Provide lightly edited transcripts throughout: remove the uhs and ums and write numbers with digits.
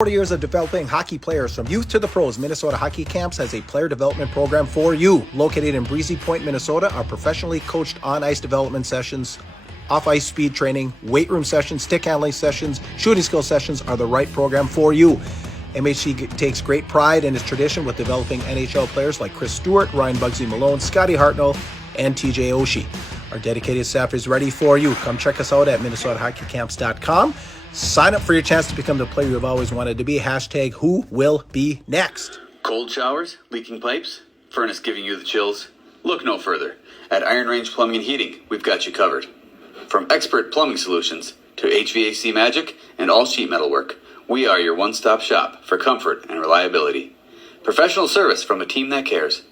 40 years of developing hockey players from youth to the pros, Minnesota Hockey Camps has a player development program for you. Located in Breezy Point, Minnesota, our professionally coached on-ice development sessions, off-ice speed training, weight room sessions, stick handling sessions, shooting skill sessions are the right program for you. MHC takes great pride in its tradition with developing NHL players like Chris Stewart, Ryan Bugsy Malone, Scotty Hartnell, and TJ Oshie. Our dedicated staff is ready for you. Come check us out at MinnesotaHockeyCamps.com. Sign up for your chance to become the player you've always wanted to be. Hashtag who will be next. Cold showers, leaking pipes, furnace giving you the chills? Look no further. At Iron Range Plumbing and Heating, we've got you covered. From expert plumbing solutions to HVAC magic and all sheet metal work, we are your one-stop shop for comfort and reliability. Professional service from a team that cares.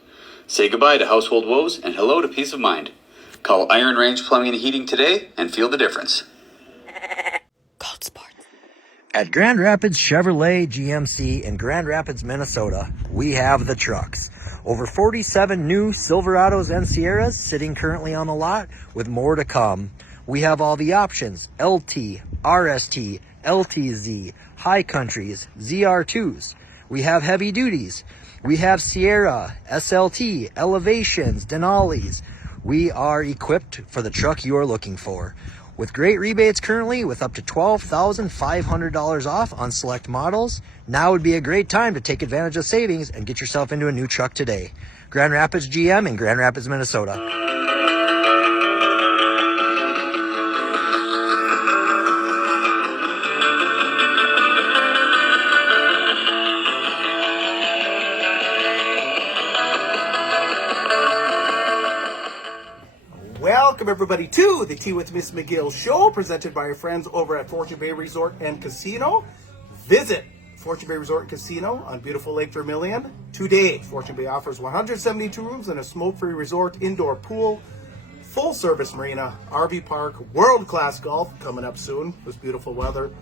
Say goodbye to household woes and hello to peace of mind. Call Iron Range Plumbing and Heating today and feel the difference. At Grand Rapids Chevrolet GMC in Grand Rapids, Minnesota, we have the trucks. Over 47 new Silverados and Sierras sitting currently on the lot with more to come. We have all the options: LT, RST, LTZ, High Countries, ZR2s. We have heavy duties. We have Sierra, SLT, Elevations, Denali's. We are equipped for the truck you are looking for. With great rebates currently, with up to $12,500 off on select models, now would be a great time to take advantage of savings and get yourself into a new truck today. Grand Rapids GM in Grand Rapids, Minnesota. Welcome everybody to the Tea with Miss McGill Show, presented by our friends over at Fortune Bay Resort and Casino. Visit Fortune Bay Resort and Casino on beautiful Lake Vermilion today. Fortune Bay offers 172 rooms and a smoke-free resort, indoor pool, full-service marina, RV park, world-class golf coming up soon with beautiful weather,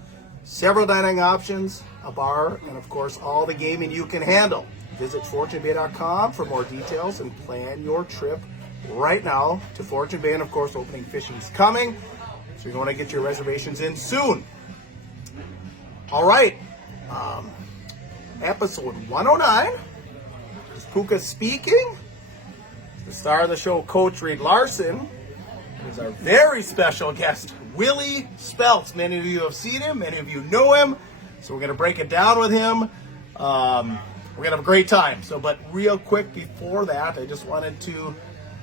several dining options, a bar, and of course all the gaming you can handle. Visit FortuneBay.com for more details and plan your trip right now to Fortune Bay. And of course, opening fishing's coming, so you want to get your reservations in soon. All right, episode 109 is Puka speaking. The star of the show, Coach Reed Larson, is our very special guest, Willie Speltz. Many of you have seen him, many of you know him, so we're going to break it down with him. We're going to have a great time. But real quick before that, I just wanted to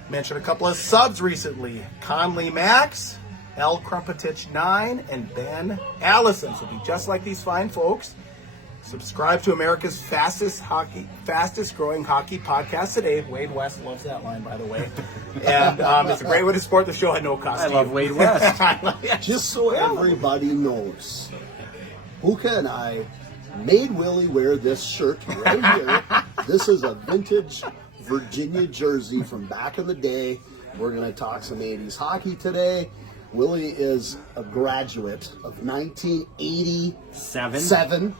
mention a couple of subs recently. Conley Max, L. Crumpetich 9, and Ben Allison. So be just like these fine folks. Subscribe to America's fastest growing hockey podcast today. Wade West loves that line, by the way. And it's a great way to support the show at no cost. I love Wade West. Just so everybody knows, Puka and I made Willie wear this shirt right here. This is a vintage Virginia jersey from back in the day. We're going to talk some 80s hockey today. Willie is a graduate of 1987.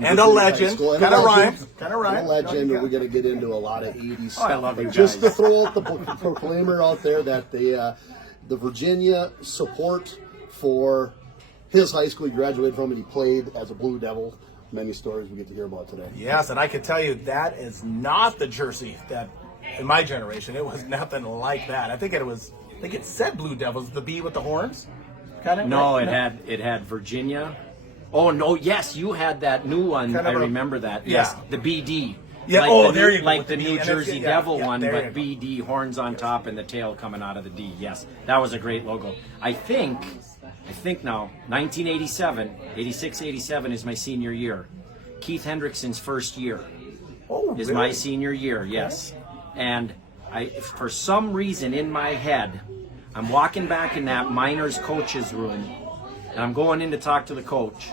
And a legend. Kind of rhymes. A legend, and we're going to get into a lot of 80s stuff. I love you guys. Just to throw out the proclaimer out there that the Virginia support for his high school he graduated from, and he played as a Blue Devil. Many stories we get to hear about today. Yes, and I can tell you that is not the jersey that, in my generation, it was nothing like that. I think it said Blue Devils, the B with the horns. Kind of. No, right? it had Virginia. Oh no, yes, you had that new one. I remember that. Yeah. Yes, the BD. Yeah. Like there you go. Like the New Jersey Devil one, but go. BD, horns on top and the tail coming out of the D. Yes, that was a great logo. I think now, 1987, 86, 87 is my senior year. Keith Hendrickson's first year is my senior year, yes. And for some reason in my head, I'm walking back in that minors coach's room, and I'm going in to talk to the coach,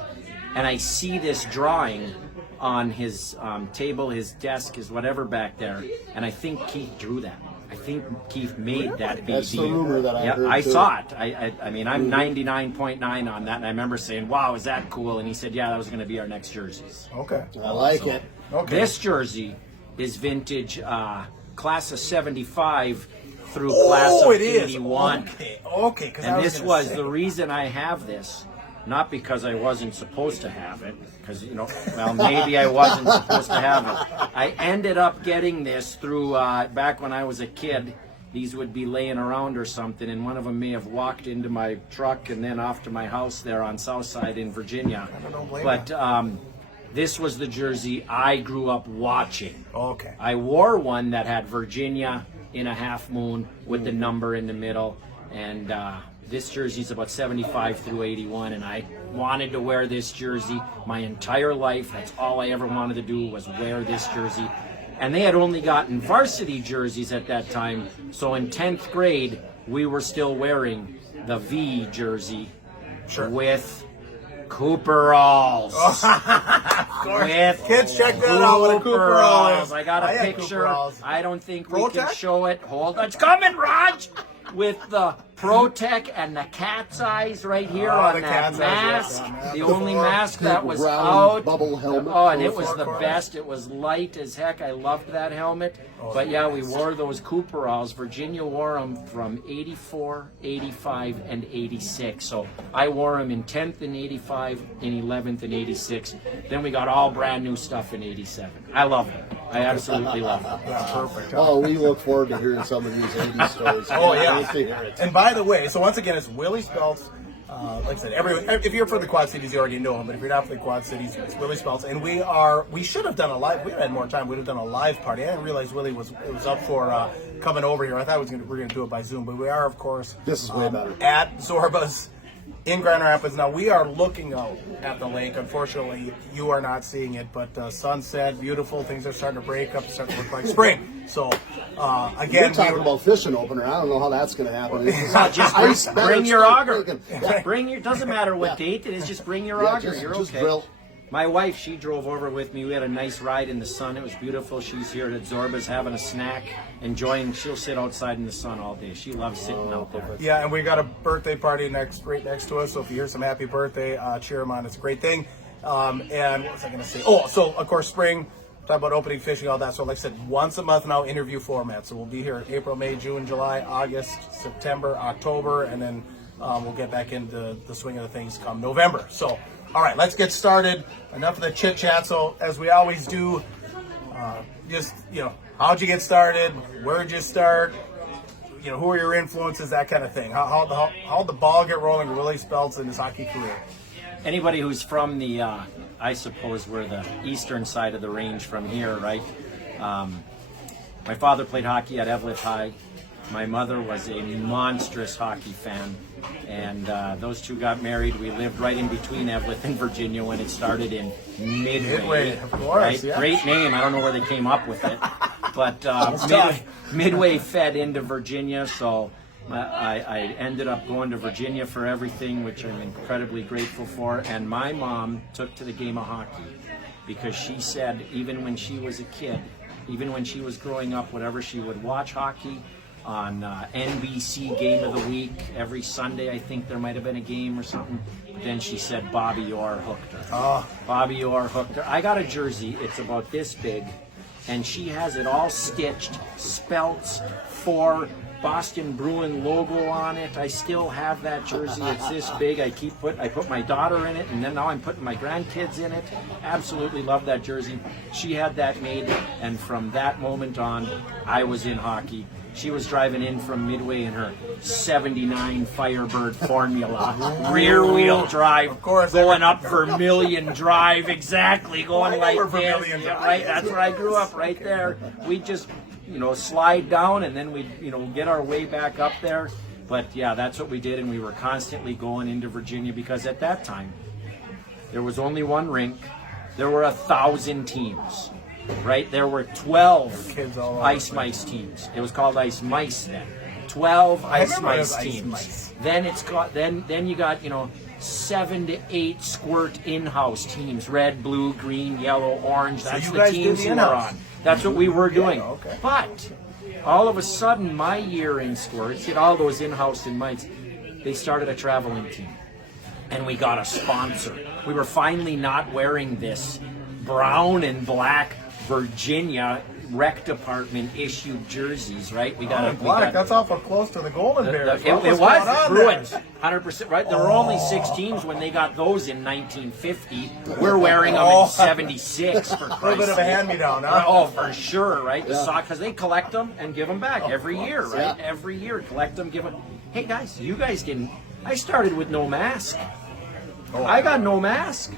and I see this drawing on his table, his desk, his whatever back there, and I think Keith drew that. I think Keith made that BD. That's the rumor that I heard. I saw it. I mean, I'm 99.9 on that, and I remember saying, wow, is that cool? And he said, yeah, that was going to be our next jerseys. Okay. I like it. Okay. This jersey is vintage, class of 75 through class of 81. Okay. And this was the reason I have this not because I wasn't supposed to have it, because, you know, well, maybe I wasn't supposed to have it. I ended up getting this through, back when I was a kid, these would be laying around or something, and one of them may have walked into my truck and then off to my house there on Southside in Virginia. But this was the jersey I grew up watching. Okay. I wore one that had Virginia in a half moon with the number in the middle, and this jersey's about 75 through 81, and I wanted to wear this jersey my entire life. That's all I ever wanted to do, was wear this jersey. And they had only gotten varsity jerseys at that time, so in 10th grade, we were still wearing the V jersey with Cooperalls. With Kids, check that out. What a Cooperall is. I got a picture. Cooperalls. I don't think we Protect? can show it. Hold on. It's coming, Raj! With the Protec and the cat's eyes right here on the that cat's eyes, mask. yes. The only mask that was round out. bubble helmet. Oh, and it was the best. It was light as heck. I loved that helmet. But yeah, we wore those Cooperalls. Virginia wore them from 84, 85, and 86. So I wore them in 10th and 85, in 11th and 86. Then we got all brand new stuff in 87. I love it. I absolutely love it. Yeah, perfect. Oh, we look forward to hearing some of these 80s stories. Oh, yeah. Nice to hear it. And by the way, so once again, it's Willie Speltz. Like I said, if you're from the Quad Cities, you already know him. But if you're not from the Quad Cities, it's Willie Speltz. And we should have done a live. We had more time. We'd have done a live party. I didn't realize Willie was up for coming over here. I thought we were going to do it by Zoom, but we are, of course, This is way better. at Zorba's in Grand Rapids. Now, we are looking out at the lake. Unfortunately, you are not seeing it, but sunset, beautiful. Things are starting to break up, starting to look like spring. So, again, We're talking about fishing opener. I don't know how that's going to happen. Just bring your auger. Yeah. Bring your. Doesn't matter what date it is. Just bring your auger. You're just okay. drill. My wife, she drove over with me. We had a nice ride in the sun. It was beautiful. She's here at Zorba's having a snack, enjoying. She'll sit outside in the sun all day. She loves sitting out there. Yeah, and we got a birthday party right next to us. So if you hear some happy birthday, cheer them on. It's a great thing. And what was I going to say? Oh, so of course, spring. Talk about opening, fishing, all that. So like I said, once a month now, interview format. So we'll be here April, May, June, July, August, September, October, and then we'll get back into the swing of the things come November. So, all right, let's get started. Enough of the chit chat. So as we always do, just, how'd you get started? Where'd you start? Who are your influences? That kind of thing. How'd the ball get rolling with Willie Speltz in his hockey career? Anybody who's from the, I suppose we're the eastern side of the range from here, right? My father played hockey at Eveleth High. My mother was a monstrous hockey fan, and those two got married. We lived right in between Eveleth and Virginia when it started in Midway. Of course, right? yeah. Great name. I don't know where they came up with it, but Midway fed into Virginia, so I ended up going to Virginia for everything, which I'm incredibly grateful for. And my mom took to the game of hockey because she said even when she was a kid, even when she was growing up, whatever, she would watch hockey on NBC Game of the Week every Sunday. I think there might have been a game or something. But then she said Bobby Orr hooked her. Oh. Bobby Orr hooked her. I got a jersey. It's about this big, and she has it all stitched. Speltz 4 Boston Bruin logo on it. I still have that jersey. It's this big. I put my daughter in it, and then now I'm putting my grandkids in it. Absolutely love that jersey. She had that made, and from that moment on, I was in hockey. She was driving in from Midway in her '79 Firebird Formula, rear wheel drive, Of course, going up Vermilion Drive, exactly, going I know like where this. Vermilion Yeah, Drive right. is. That's where I grew up, right there. We just slide down, and then we'd, get our way back up there. But yeah, that's what we did, and we were constantly going into Virginia because at that time, there was only one rink. There were 1,000 teams, right? There were 12 Kids all over Ice the Mice teams. It was called Ice Mice then. 12 Ice remember it was Mice Ice teams. Mice. Then it's got then you got 7 to 8 squirt in-house teams: red, blue, green, yellow, orange. That's you the guys did teams the you were in-house. on. That's what we were doing. okay. But all of a sudden, my year in squirts, did all those in-house and mites, they started a traveling team. And we got a sponsor. We were finally not wearing this brown and black Virginia rec department issued jerseys, right? We got Black, that's awful close to the Golden Bears. it What was was going on Bruins, there? 100%, right? There were only 6 teams when they got those in 1950. We're wearing them in 76, for Christ's A little bit of a sake. hand-me-down, huh? Oh, for sure, right? The sock, because they collect them and give them back every year, right? Yeah. Every year, collect them, give them. Hey guys, you guys didn't. I started with no mask. I got no mask.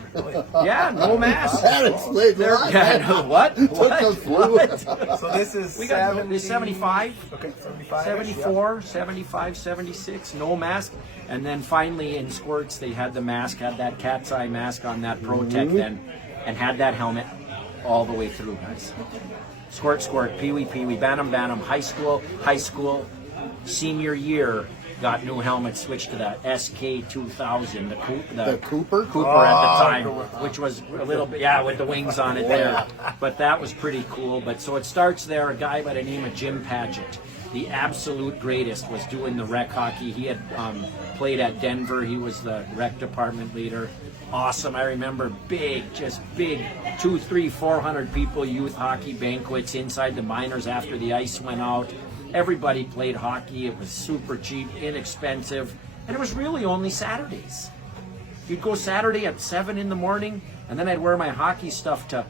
Yeah, no mask. That explains a lot. Yeah, what? Took us through. What? So this is We got 75. Okay, 75. 74, 75, 76, no mask. And then finally in Squirts, they had the mask, had that cat's eye mask on that Protect then, and had that helmet all the way through, guys. Squirt, Pee-wee, Bantam, high school, senior year, got new helmets, switched to that SK2000, The Cooper? at the time, which was a little bit, with the wings on it there. But that was pretty cool. But so it starts there. A guy by the name of Jim Paget, the absolute greatest, was doing the rec hockey. He had played at Denver. He was the rec department leader. Awesome. I remember big, 200, 300, 400 people, youth hockey banquets inside the minors after the ice went out. Everybody played hockey. It was super cheap, inexpensive, and it was really only Saturdays. You'd go Saturday at 7 in the morning, and then I'd wear my hockey stuff to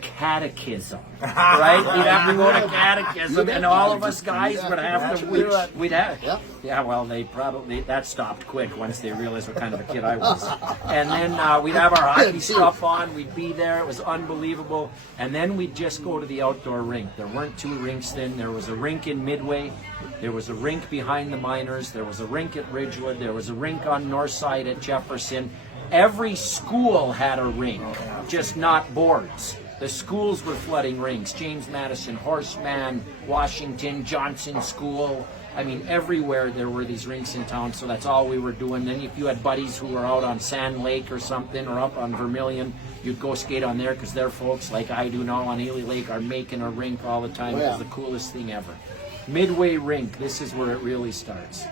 catechism, right? We'd have to go to catechism, and all of us guys would have to. We'd have. Yeah, well, that stopped quick once they realized what kind of a kid I was. And then we'd have our hockey stuff on. We'd be there. It was unbelievable. And then we'd just go to the outdoor rink. There weren't 2 rinks then. There was a rink in Midway. There was a rink behind the minors. There was a rink at Ridgewood. There was a rink on North Side at Jefferson. Every school had a rink, just not boards. The schools were flooding rinks. James Madison, Horseman, Washington, Johnson School. I mean, everywhere there were these rinks in town, so that's all we were doing. Then if you had buddies who were out on Sand Lake or something, or up on Vermilion, you'd go skate on there, because their folks, like I do now on Ely Lake, are making a rink all the time. It was the coolest thing ever. Midway Rink, this is where it really starts.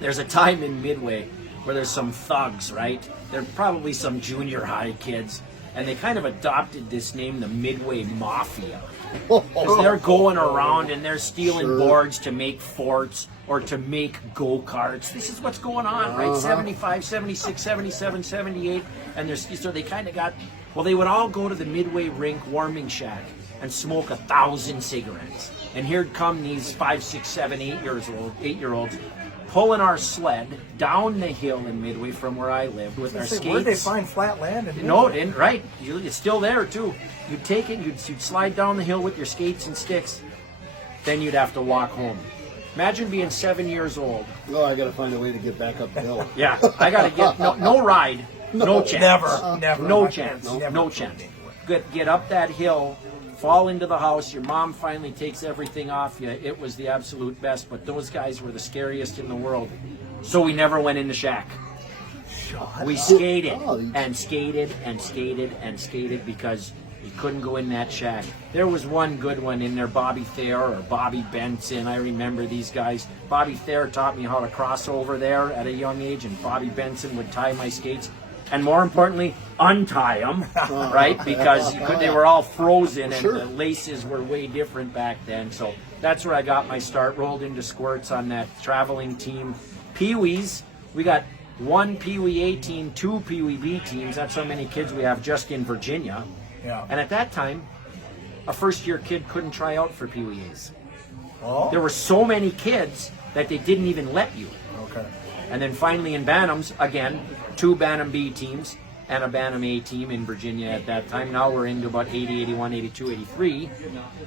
There's a time in Midway where there's some thugs, right? They're probably some junior high kids, and they kind of adopted this name, the Midway Mafia. Because they're going around and they're stealing boards to make forts or to make go-karts. This is what's going on, right? 75, 76, 77, 78. And so they kind of got, well, they would all go to the Midway Rink warming shack and smoke 1,000 cigarettes. And here'd come these 5, 6, 7, 8-year-olds pulling our sled down the hill in Midway from where I lived with our skates. Where'd they find flat land? No, it didn't. Right. It's still there, too. You'd take it, you'd slide down the hill with your skates and sticks. Then you'd have to walk home. Imagine being 7 years old. Oh, I got to find a way to get back up the hill. Yeah, I got to get, no ride, no chance. Never. No chance. No chance. Get up that hill, fall into the house, your mom finally takes everything off you. It was the absolute best, but those guys were the scariest in the world. So we never went in the shack. We skated and skated and skated and skated because you couldn't go in that shack. There was one good one in there, Bobby Thayer or Bobby Benson. I remember these guys. Bobby Thayer taught me how to cross over there at a young age, and Bobby Benson would tie my skates. And more importantly, untie them, right? Because they were all frozen, and the laces were way different back then. So that's where I got my start. Rolled into Squirts on that traveling team. Pee-wees, we got 1 Pee-wee A team, 2 Pee-wee B teams. That's how many kids we have just in Virginia. Yeah. And at that time, a first-year kid couldn't try out for Pee-wee A's. Oh. There were so many kids that they didn't even let you. Okay. And then finally in Bantams, again, 2 Bantam B teams and a Bantam A team in Virginia at that time. Now we're into about 80, 81, 82, 83,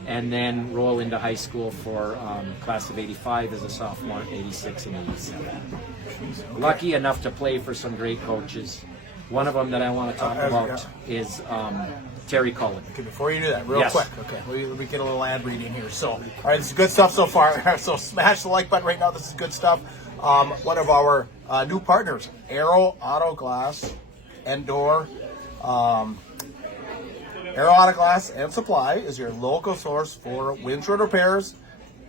and then roll into high school for class of 85 as a sophomore, 86 and 87. Lucky enough to play for some great coaches. One of them that I want to talk about is Terry Cullen. Okay, before you do that, real Yes. quick, okay, we get a little ad reading here. So, all right, this is good stuff so far. So smash the like button right now. This is good stuff. One of our new partners, Aero Auto Glass and Door. Aero Auto Glass and Supply is your local source for windshield repairs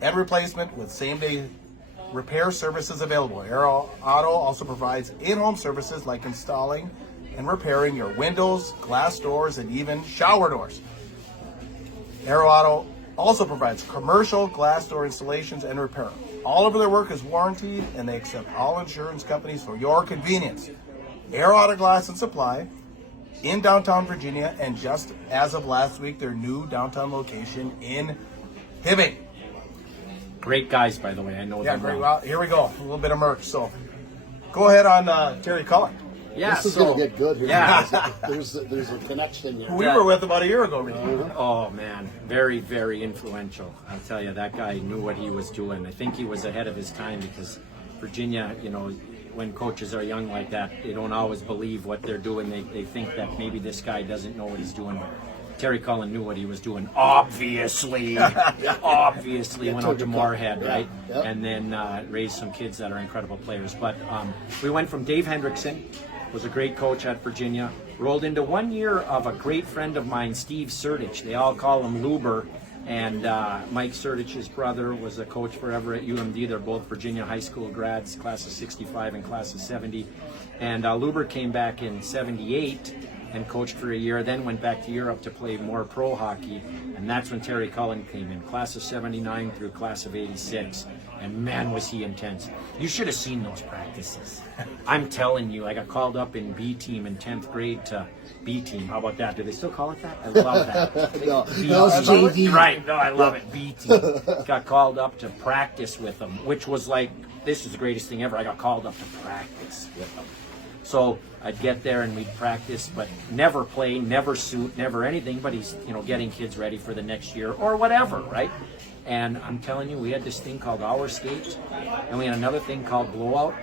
and replacement with same-day repair services available. Aero Auto also provides in-home services like installing and repairing your windows, glass doors, and even shower doors. Aero Auto Also provides commercial glass door installations and repair. All of their work is warranted, and they accept all insurance companies for your convenience. Air Auto Glass and Supply in downtown Virginia, and just as of last week, their new downtown location in Hibbing. Great guys, by the way. I know Yeah, them great. well. Well, here we go. A little bit of merch. So go ahead on Terry Cullen, Yeah, This is so, going to get good here. Yeah. There's a connection here. who we were with about a year ago. Reed. Oh man, very, very influential. I'll tell you, that guy knew what he was doing. I think he was ahead of his time because Virginia, you know, when coaches are young like that, they don't always believe what they're doing. They think that maybe this guy doesn't know what he's doing. Terry Cullen knew what he was doing. Obviously, obviously went out to Moorhead, right? Yep. And then raised some kids that are incredible players. But we went from Dave Hendrickson, was a great coach at Virginia, rolled into 1 year of a great friend of mine, Steve Surdich. They all call him Luber. And Mike Surdich's brother was a coach forever at UMD. They're both Virginia high school grads, class of 65 and class of 70. And Luber came back in 78 and coached for a year, then went back to Europe to play more pro hockey. And that's when Terry Cullen came in, class of 79 through class of 86. And man, was he intense. You should have seen those practices. I'm telling you, I got called up in B team in 10th grade to B team. How about that? Do they still call it that? I love that. No, B that was team. JV. Right, no, I love it. B team. Got called up to practice with them, which was like, this is the greatest thing ever. I got called up to practice with them. So I'd get there and we'd practice, but never play, never suit, never anything. But he's, you know, getting kids ready for the next year or whatever, right? And I'm telling you, we had this thing called hour skate, and we had another thing called blowout.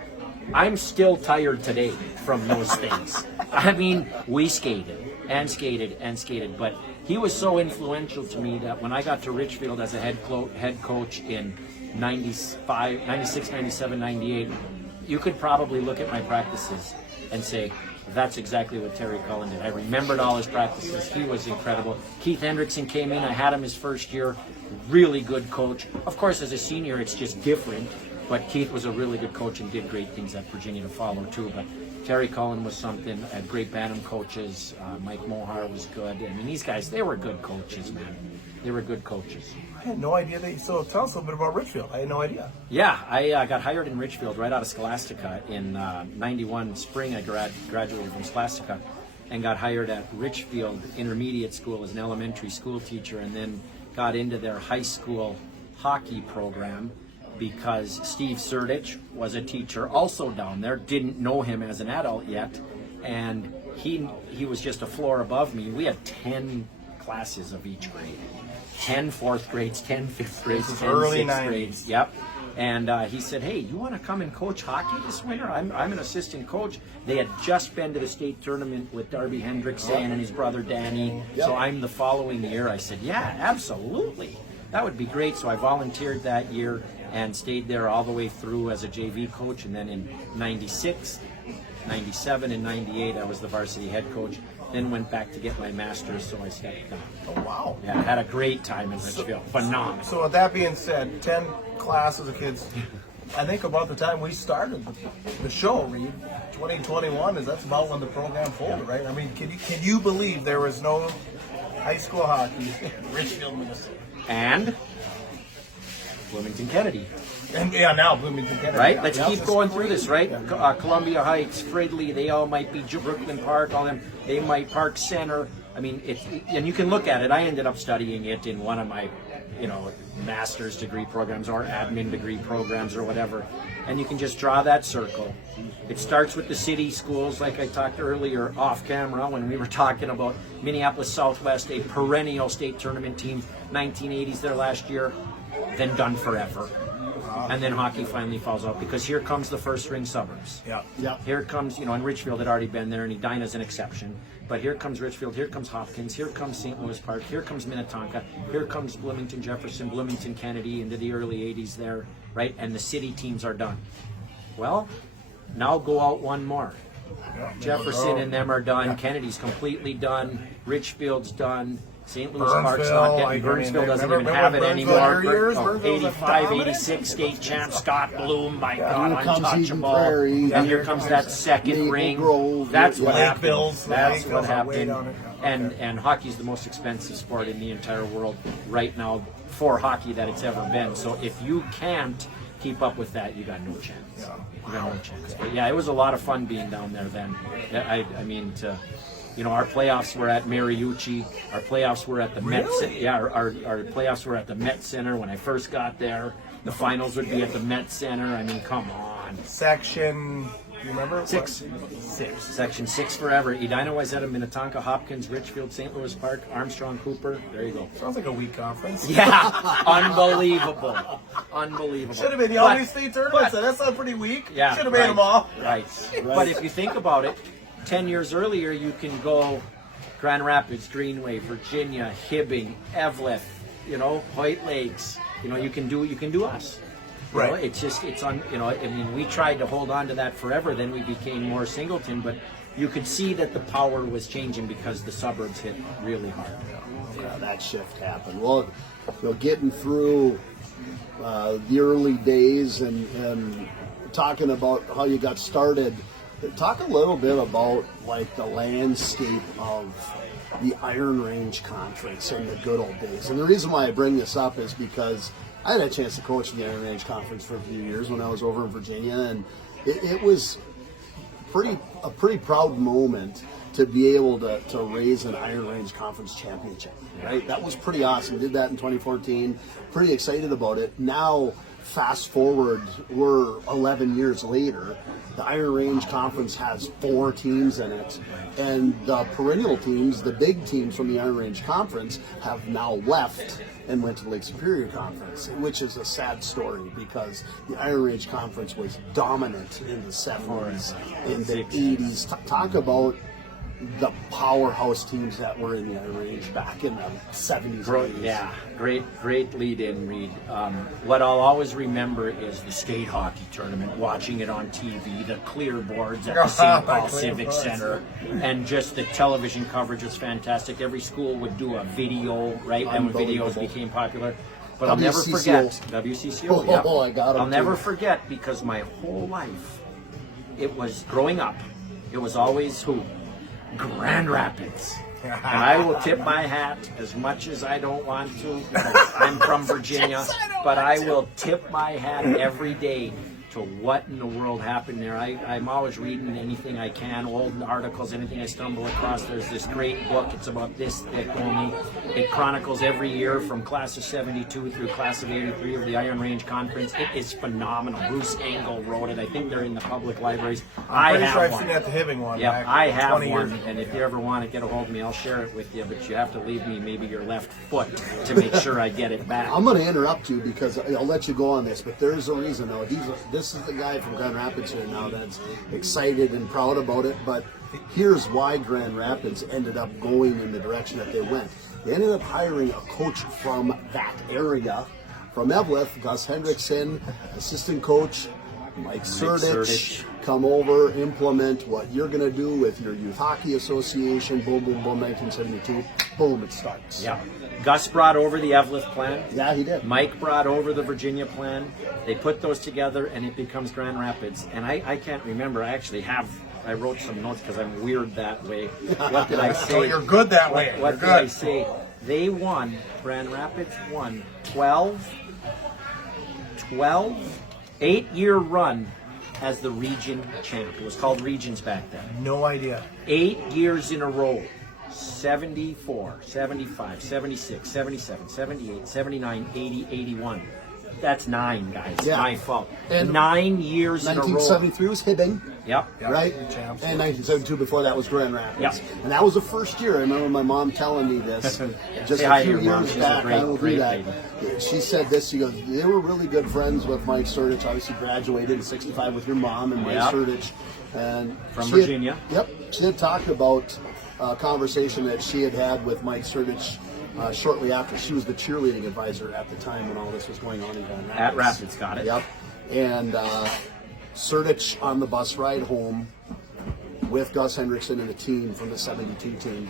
I'm still tired today from those things. I mean, we skated and skated and skated, but he was so influential to me that when I got to Richfield as a head coach in 95, 96, 97, 98, you could probably look at my practices and say, that's exactly what Terry Cullen did. I remembered all his practices. He was incredible. Keith Hendrickson came in. I had him his first year. Really good coach. Of course, as a senior, it's just different. But Keith was a really good coach and did great things at Virginia to follow, too. But Terry Cullen was something. I had great Bantam coaches. Mike Mohar was good. I mean, these guys, they were good coaches, man. They were good coaches. I had no idea that. So tell us a little bit about Richfield. I had no idea. Yeah, I got hired in Richfield right out of Scholastica in 91 spring. I graduated from Scholastica and got hired at Richfield Intermediate School as an elementary school teacher, and then got into their high school hockey program because Steve Surdich was a teacher also down there. Didn't know him as an adult yet, and he was just a floor above me. We had 10 classes of each grade. 10 fourth grades, 10 fifth grades, 10 early sixth 90s. grades. Yep. And he said, hey, you want to come and coach hockey this winter? I'm an assistant coach. They had just been to the state tournament with Darby Hendrickson and his brother Danny. So I'm the following year. I said, yeah, absolutely. That would be great. So I volunteered that year and stayed there all the way through as a JV coach. And then in 96, 97, and 98, I was the varsity head coach. Then went back to get my master's, so I stepped down. Oh, wow. Yeah, I had a great time in Richfield. Phenomenal. So with that being said, 10 classes of kids. I think about the time we started the show, Reed, 2021, that's about when the program folded, right? I mean, can you believe there was no high school hockey in Richfield, Minnesota? And Bloomington Kennedy. And yeah, now Bloomington Kennedy. Right? Yeah. Let's Yeah, keep that's going great. through this, right? Yeah. Columbia Heights, Fridley, they all might be Brooklyn Park, all them. They might Park Center. I mean, and you can look at it. I ended up studying it in one of my, master's degree programs or admin degree programs or whatever. And you can just draw that circle. It starts with the city schools, like I talked earlier off camera when we were talking about Minneapolis Southwest, a perennial state tournament team, 1980s their last year, then done forever. And then hockey finally falls out because here comes the first ring suburbs. Yeah. Yeah. Here comes, and Richfield had already been there, and Edina's an exception. But here comes Richfield, here comes Hopkins, here comes St. Louis Park, here comes Minnetonka, here comes Bloomington Jefferson, Bloomington Kennedy into the early 80s there, right? And the city teams are done. Well, now go out one more. Jefferson and them are done. Kennedy's completely done. Richfield's done. St. Louis Park's not getting. Burnsville doesn't even have it anymore. 85, 86 state champ Scott Bloom, my God, Here comes Eden untouchable. Prairie. And here comes that second Maple ring. Grove. That's what Lake happened. Bills. That's Lake what Bills are way happened. down there. And hockey's the most expensive sport in the entire world right now for hockey that it's ever been. So if you can't keep up with that, you got no chance. You got no chance. But yeah, it was a lot of fun being down there then. I mean, our playoffs were at Mariucci. Our playoffs were at the Met. Yeah, our playoffs were at the Met Center when I first got there. The finals would be at the Met Center. I mean, come on. Section, you remember? 6. Section 6 forever. Edina, Wayzata, Minnetonka, Hopkins, Richfield, St. Louis Park, Armstrong, Cooper. There you go. Sounds like a week conference. Yeah, unbelievable. Unbelievable. Should have been the only state tournament, so that's not pretty weak. Yeah, should have made them all. Right. But if you think about it, 10 years earlier, you can go Grand Rapids, Greenway, Virginia, Hibbing, Eveleth, Hoyt Lakes. You can do us. Right. I mean, we tried to hold on to that forever. Then we became more Singleton, but you could see that the power was changing because the suburbs hit really hard. Yeah, that shift happened. Well, getting through the early days and talking about how you got started, talk a little bit about like the landscape of the Iron Range Conference in the good old days. And the reason why I bring this up is because I had a chance to coach the Iron Range Conference for a few years when I was over in Virginia, and it was a pretty proud moment to be able to raise an Iron Range Conference championship, right? That was pretty awesome. Did that in 2014. Pretty excited about it. Now, fast forward, we're 11 years later. The Iron Range Conference has 4 teams in it, and the perennial teams, the big teams from the Iron Range Conference, have now left and went to the Lake Superior Conference, which is a sad story because the Iron Range Conference was dominant in the 70s, in the 80s. Talk about the powerhouse teams that were in the Iron Range back in the 70s and 80s. Yeah, great lead in, Reed. What I'll always remember is the state hockey tournament, watching it on TV, the clear boards at the St. Paul Civic Center, and just the television coverage was fantastic. Every school would do a video, right, when videos became popular. But I'll never forget WCCO. Yeah. Oh, I got them. I'll never forget because my whole life, it was growing up. It was always who? Grand Rapids. And I will tip my hat as much as I don't want to. I'm from Virginia, but I will tip my hat every day to what in the world happened there. I'm always reading anything I can, old articles, anything I stumble across. There's this great book. It's about this thick only. It chronicles every year from class of 72 through class of 83 of the Iron Range Conference. It is phenomenal. Bruce Engel wrote it. I think they're in the public libraries. I'm pretty sure I've seen at the Hibbing one. Yeah, I have one. And if you ever want to get a hold of me, I'll share it with you. But you have to leave me maybe your left foot to make sure I get it back. I'm going to interrupt you because I'll let you go on this, but there's a reason though. This is the guy from Grand Rapids here now that's excited and proud about it, but here's why Grand Rapids ended up going in the direction that they went. They ended up hiring a coach from that area, from Eveleth, Gus Hendrickson, assistant coach Mike Surdich, come over, implement what you're going to do with your Youth Hockey Association, boom, boom, boom, 1972, boom, it starts. Yeah. Gus brought over the Eveleth plan. Yeah, he did. Mike brought over the Virginia plan. They put those together, and it becomes Grand Rapids. And I can't remember. I wrote some notes because I'm weird that way. What did I say? So you're good that way. What did I say? They won, Grand Rapids won 8-year run as the region champ. It was called Regions back then. No idea. 8 years in a row. 74, 75, 76, 77, 78, 79, 80, 81. That's 9, guys. Yeah. My fault. And 9 years in a row. 1973 was Hibbing. Yep. Right? And 1972 before that was Grand Rapids. Yep. And that was the first year. I remember my mom telling me this just Say hi a to few your mom. years She's a back. great, I will do great that. lady. She said this. She goes, they were really good friends with Mike Surdich. Obviously graduated in 65 with your mom and Mike Surdich. And from Virginia. She had talked about a conversation that she had with Mike Surdich shortly after. She was the cheerleading advisor at the time when all this was going on in Grand Rapids. At Rapids, got it. Yep. And Surdich on the bus ride home with Gus Hendrickson and the team from the 72 team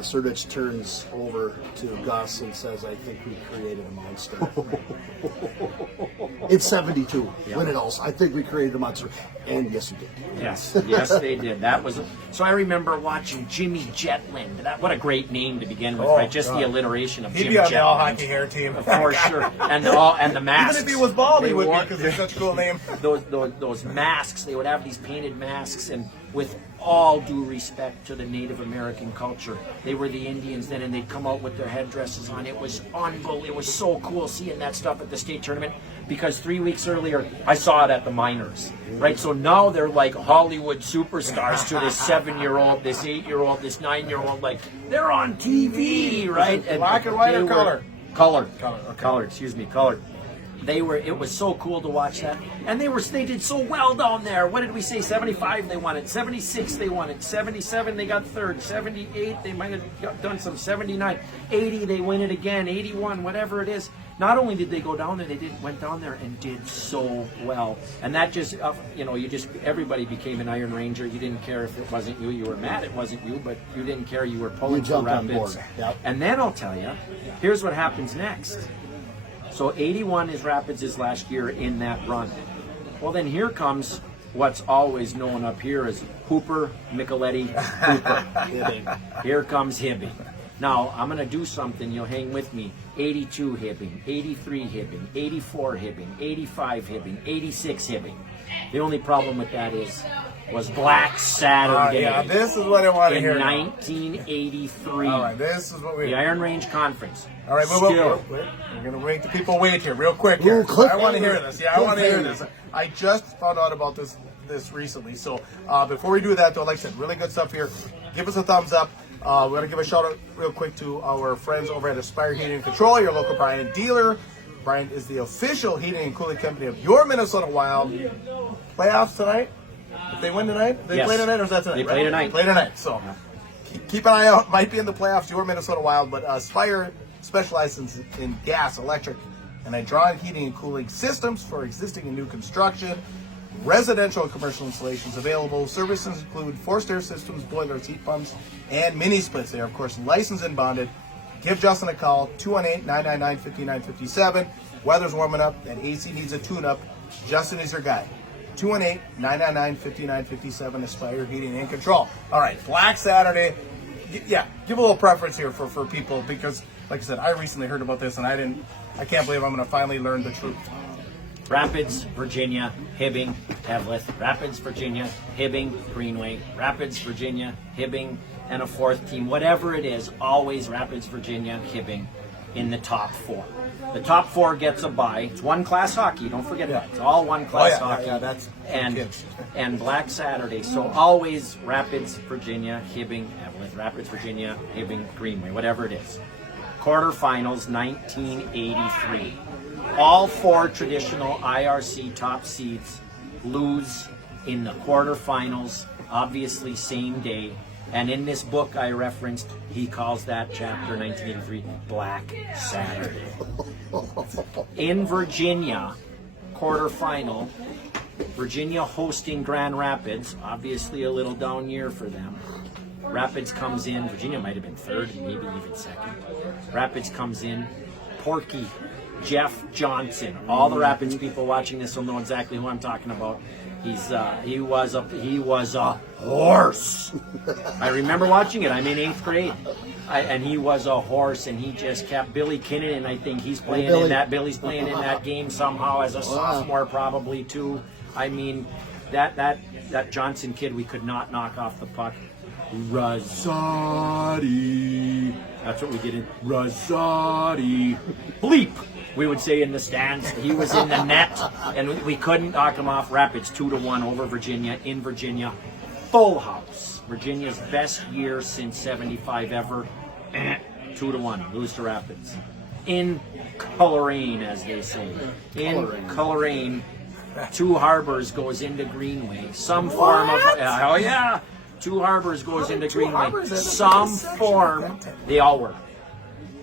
Serdich turns over to Gus and says, I think we created a monster. It's 72 when it all. I think we created a monster. And yes, we did. Yes, they did. That was so. I remember watching Jimmy Jetland. What a great name to begin with, right? Just the alliteration of He'd Jimmy be on the all Jetland. hockey hair team. For sure. And the masks. Even if he was bald, he They would be wore- because it's such a cool name. Those masks, they would have these painted masks, and with all due respect to the Native American culture, they were the Indians then, and they'd come out with their headdresses on. It was unbelievable. It was so cool seeing that stuff at the state tournament, because 3 weeks earlier I saw it at the minors, right? So now they're like Hollywood superstars to this 7-year-old, this 8-year-old, this 9-year-old. Like, they're on TV, right? Black and white they or were- color? Color, excuse me, color. It was so cool to watch that. And they did so well down there. What did we say? 75 they won it. 76 they won it. 77 they got third. 78 they might have done some. 79. 80 they win it again. 81, whatever it is. Not only did they go down there, went down there and did so well. And that just, everybody became an Iron Ranger. You didn't care if it wasn't you. You were mad it wasn't you, but you didn't care. You were pulling for jumped on Rapids. board. Yep. And then I'll tell you, here's what happens next. So 81 is Rapids' last year in that run. Well, then here comes what's always known up here as Hooper, Micheletti, Hooper. Here comes Hibbing. Now, I'm going to do something. You'll hang with me. 82 Hibbing, 83 Hibbing, 84 Hibbing, 85 Hibbing, 86 Hibbing. The only problem with that was Black Saturday. Yeah, this is what I want to in hear. 1983. All right, this is what we. The Iron Range Conference. All right, Still. we're going to make the people wait here real quick. Here. Ooh, I want to hear this. Yeah, I want to hear this. I just found out about this recently. So before we do that, though, like I said, really good stuff here. Give us a thumbs up. We're going to give a shout out real quick to our friends over at Aspire Heating and Control, your local Bryant dealer. Bryant is the official heating and cooling company of your Minnesota Wild. Playoffs tonight? If they win tonight? They Yes. play tonight, or is that tonight? They play tonight. Play tonight. So keep an eye out. Might be in the playoffs, your Minnesota Wild. But Aspire specializes in gas, electric, and hydraulic heating and cooling systems for existing and new construction. Residential and commercial installations available. Services include forced air systems, boilers, heat pumps, and mini splits. They are, of course, licensed and bonded. Give Justin a call, 218-999-5957. Weather's warming up and AC needs a tune-up. Justin is your guy. 218-999-5957, Aspire Heating and Control. All right, Black Saturday. Yeah, give a little preference here for people because, like I said, I recently heard about this and I can't believe I'm going to finally learn the truth. Rapids, Virginia, Hibbing, Eveleth. Rapids, Virginia, Hibbing, Greenway. Rapids, Virginia, Hibbing, and a fourth team. Whatever it is, always Rapids, Virginia, Hibbing in the top four. The top four gets a bye. It's one class hockey. Don't forget that. It's all one class hockey. Yeah, that's kids. and Black Saturday. So always Rapids, Virginia, Hibbing, Eveleth. Rapids, Virginia, Hibbing, Greenway. Whatever it is. Quarterfinals, 1983. All four traditional IRC top seeds lose in the quarterfinals, obviously same day. And in this book I referenced, he calls that chapter 1983 Black Saturday. In Virginia, quarterfinal, Virginia hosting Grand Rapids, obviously a little down year for them. Rapids comes in, Virginia might have been third, maybe even second. Rapids comes in, Porky, Jeff Johnson. All the Rapids people watching this will know exactly who I'm talking about. He was a horse. I remember watching it. I'm in 8th grade, and he was a horse, and he just kept Billy Kinnanen. I think he's playing in that. Billy's playing in that game somehow as a sophomore, probably too. I mean, that Johnson kid, we could not knock off the puck. Rosati. That's what we did in Rosati. Bleep. We would say in the stands. He was in the net, and we couldn't knock him off. Rapids 2-1 over Virginia in Virginia. Full house. Virginia's best year since 75 ever. 2-1. Lose to Rapids. In Coleraine, as they say. In Coleraine, Two Harbors goes into Greenway. Some form of... oh, yeah. Two Harbors goes into Greenway. Some form... They all were.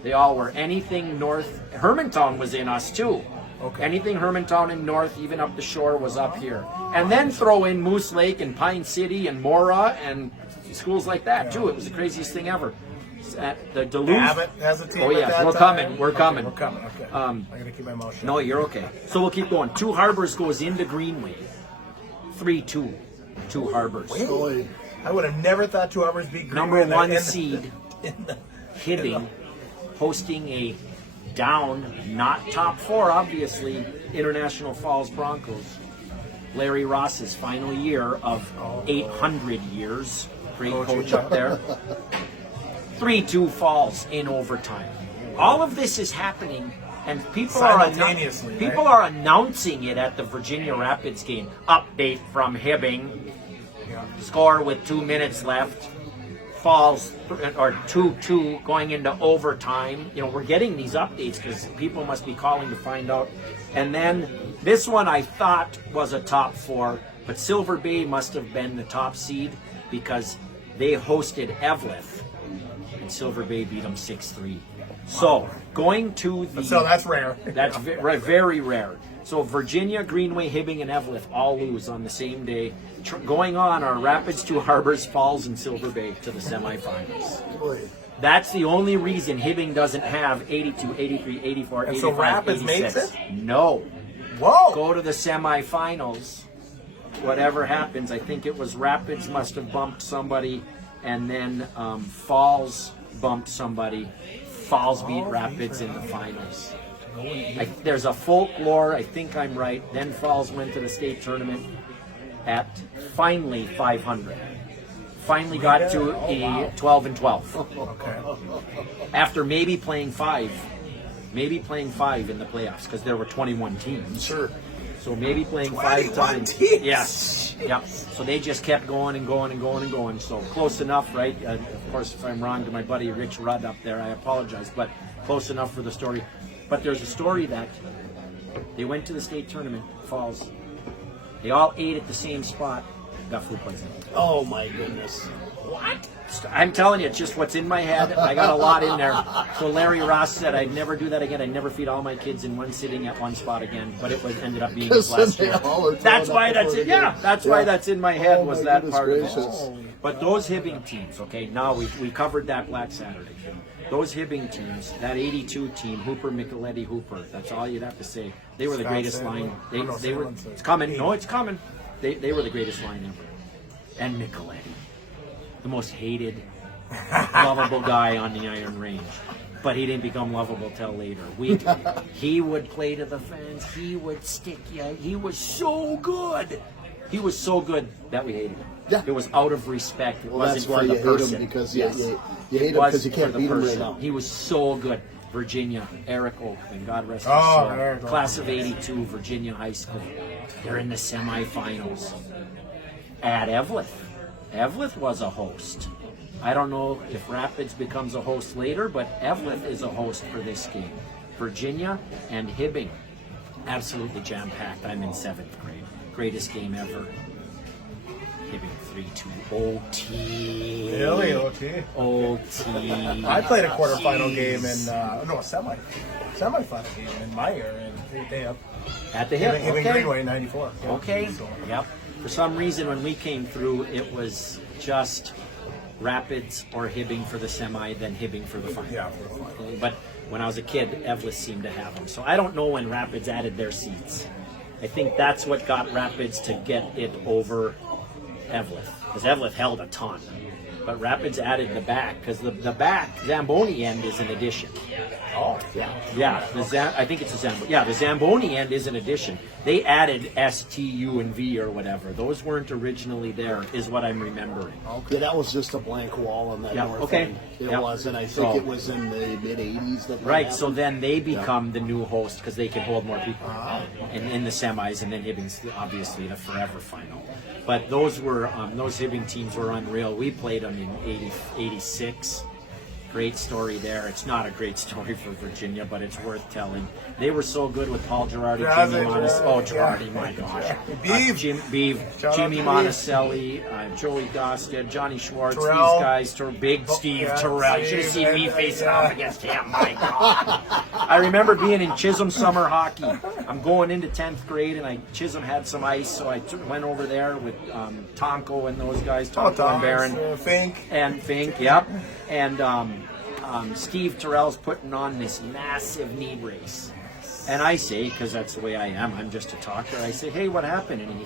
They all were. Anything north... Hermantown was in us, too. Okay. Anything Hermantown and north, even up the shore, was up here. And then throw in Moose Lake and Pine City and Mora and schools like that, too. It was the craziest thing ever. At the Duluth. Abbott has a team. Oh, at yeah, that we're time? coming. We're coming. We're coming. Okay. I'm gonna keep my mouth shut. No, you're okay. So we'll keep going. Two Harbors goes into Greenway. 3-2. Two Harbors. Boy, I would have never thought 2 hours beat Greenway Number in the- one in the- seed, Hibbing, hosting a down, not top 4, obviously, International Falls Broncos. Larry Ross's final year of 800 years. Great coach up there. 3-2 Falls in overtime. All of this is happening, and people Simultaneously, people right? are announcing it at the Virginia Rapids game. Update from Hibbing. Yeah. Score with 2 minutes left. Falls or 2-2 going into overtime. You know, we're getting these updates because people must be calling to find out. And then this one I thought was a top 4, but Silver Bay must have been the top seed because they hosted Eveleth, and Silver Bay beat them 6-3. So going to the So that's rare. that's very rare. So Virginia, Greenway, Hibbing, and Eveleth all lose on the same day. Going on are Rapids, Two Harbors, Falls, and Silver Bay to the semifinals. boy. That's the only reason Hibbing doesn't have 82, 83, 84, And 85, so Rapids 86. makes it? No. Whoa. Go to the semifinals. Whatever happens, I think it was Rapids must have bumped somebody, and then Falls bumped somebody. Falls beat Rapids in the finals. There's a folklore, I think I'm right. Then Falls went to the state tournament at finally 500. Finally got to a 12 and 12. Okay. After maybe playing 5 in the playoffs because there were 21 teams. Sure. So maybe playing 5 21 times. teams. Yes. Yep. So they just kept going and going and going and going. So close enough, right? Of course, if I'm wrong to my buddy Rich Rudd up there, I apologize, but close enough for the story. But there's a story that they went to the state tournament, Falls. They all ate at the same spot, got food poisoning. Oh my goodness. What? I'm telling you, it's just what's in my head. I got a lot in there. So Larry Ross said, I'd never do that again. I'd never feed all my kids in one sitting at one spot again. But it ended up being his last year. That's why that's it. Yeah, that's why that's in my head was that part of it. But those Hibbing teams, okay, now we covered that Black Saturday. Those Hibbing teams, that 82 team, Hooper, Micheletti, Hooper, that's all you'd have to say. They were the greatest line. They were. It's coming. No, it's coming. They were the greatest line ever. And Micheletti, the most hated, lovable guy on the Iron Range. But he didn't become lovable till later. He would play to the fans. He would stick you. He was so good. He was so good that we hated him. Yeah. It was out of respect. It Well, wasn't that's why for you the hate person. him because Yes. you hate him Was because you can't for the beat him right person. now. He was so good. Virginia, Eric Oakman, God rest his Oh, soul. Eric Class of 82, Virginia High School. They're in the semifinals at Eveleth. Eveleth was a host. I don't know if Rapids becomes a host later, but Eveleth is a host for this game. Virginia and Hibbing. Absolutely jam-packed. I'm in 7th grade. Greatest game ever. Hibbing 3-2 OT. Really? OT? OT. I played a quarterfinal Jeez. game in a semifinal game in my year At the hip. in Okay. Greenway in '94. Yeah. Okay. So, Yep. For some reason, when we came through, it was just Rapids or Hibbing for the semi, then Hibbing for the final. yeah, for the final. Okay, but when I was a kid, Eveleth seemed to have them. So I don't know when Rapids added their seats. I think that's what got Rapids to get it over Eveleth. Because Eveleth held a ton. But Rapids added the back, because the back, Zamboni end is an addition. Oh, yeah. Yeah, I think it's a Zamboni. Yeah, the Zamboni end is an addition. They added S, T, U, and V or whatever. Those weren't originally there, is what I'm remembering. Yeah, that was just a blank wall on that Yeah, north okay. end. It Yeah. was, and I think So- it was in the mid-'80s that Right, so happened. then they become the new host because they can hold more people in the semis, and then Hibbing's obviously the forever final. But those Hibbing teams were unreal. We played them in 86. Great story there. It's not a great story for Virginia, but it's worth telling. They were so good with Paul Girardi, Yeah, Jimmy Monticelli. Oh, Girardi, my gosh. Beeve. Shout out Jimmy to Monticelli, Joey Gosted, Johnny Schwartz, Terrell. these guys, Big Steve yeah, Terrell. You should have Steve, seen me and- facing yeah. off against him. My God. I remember being in Chisholm summer hockey. I'm going into 10th grade, and Chisholm had some ice, so I went over there with Tonko and those guys, Tonko and Barron. Fink. And Fink, yep. And Steve Terrell's putting on this massive knee brace. And I say, because that's the way I am, I'm just a talker, I say, hey, what happened? And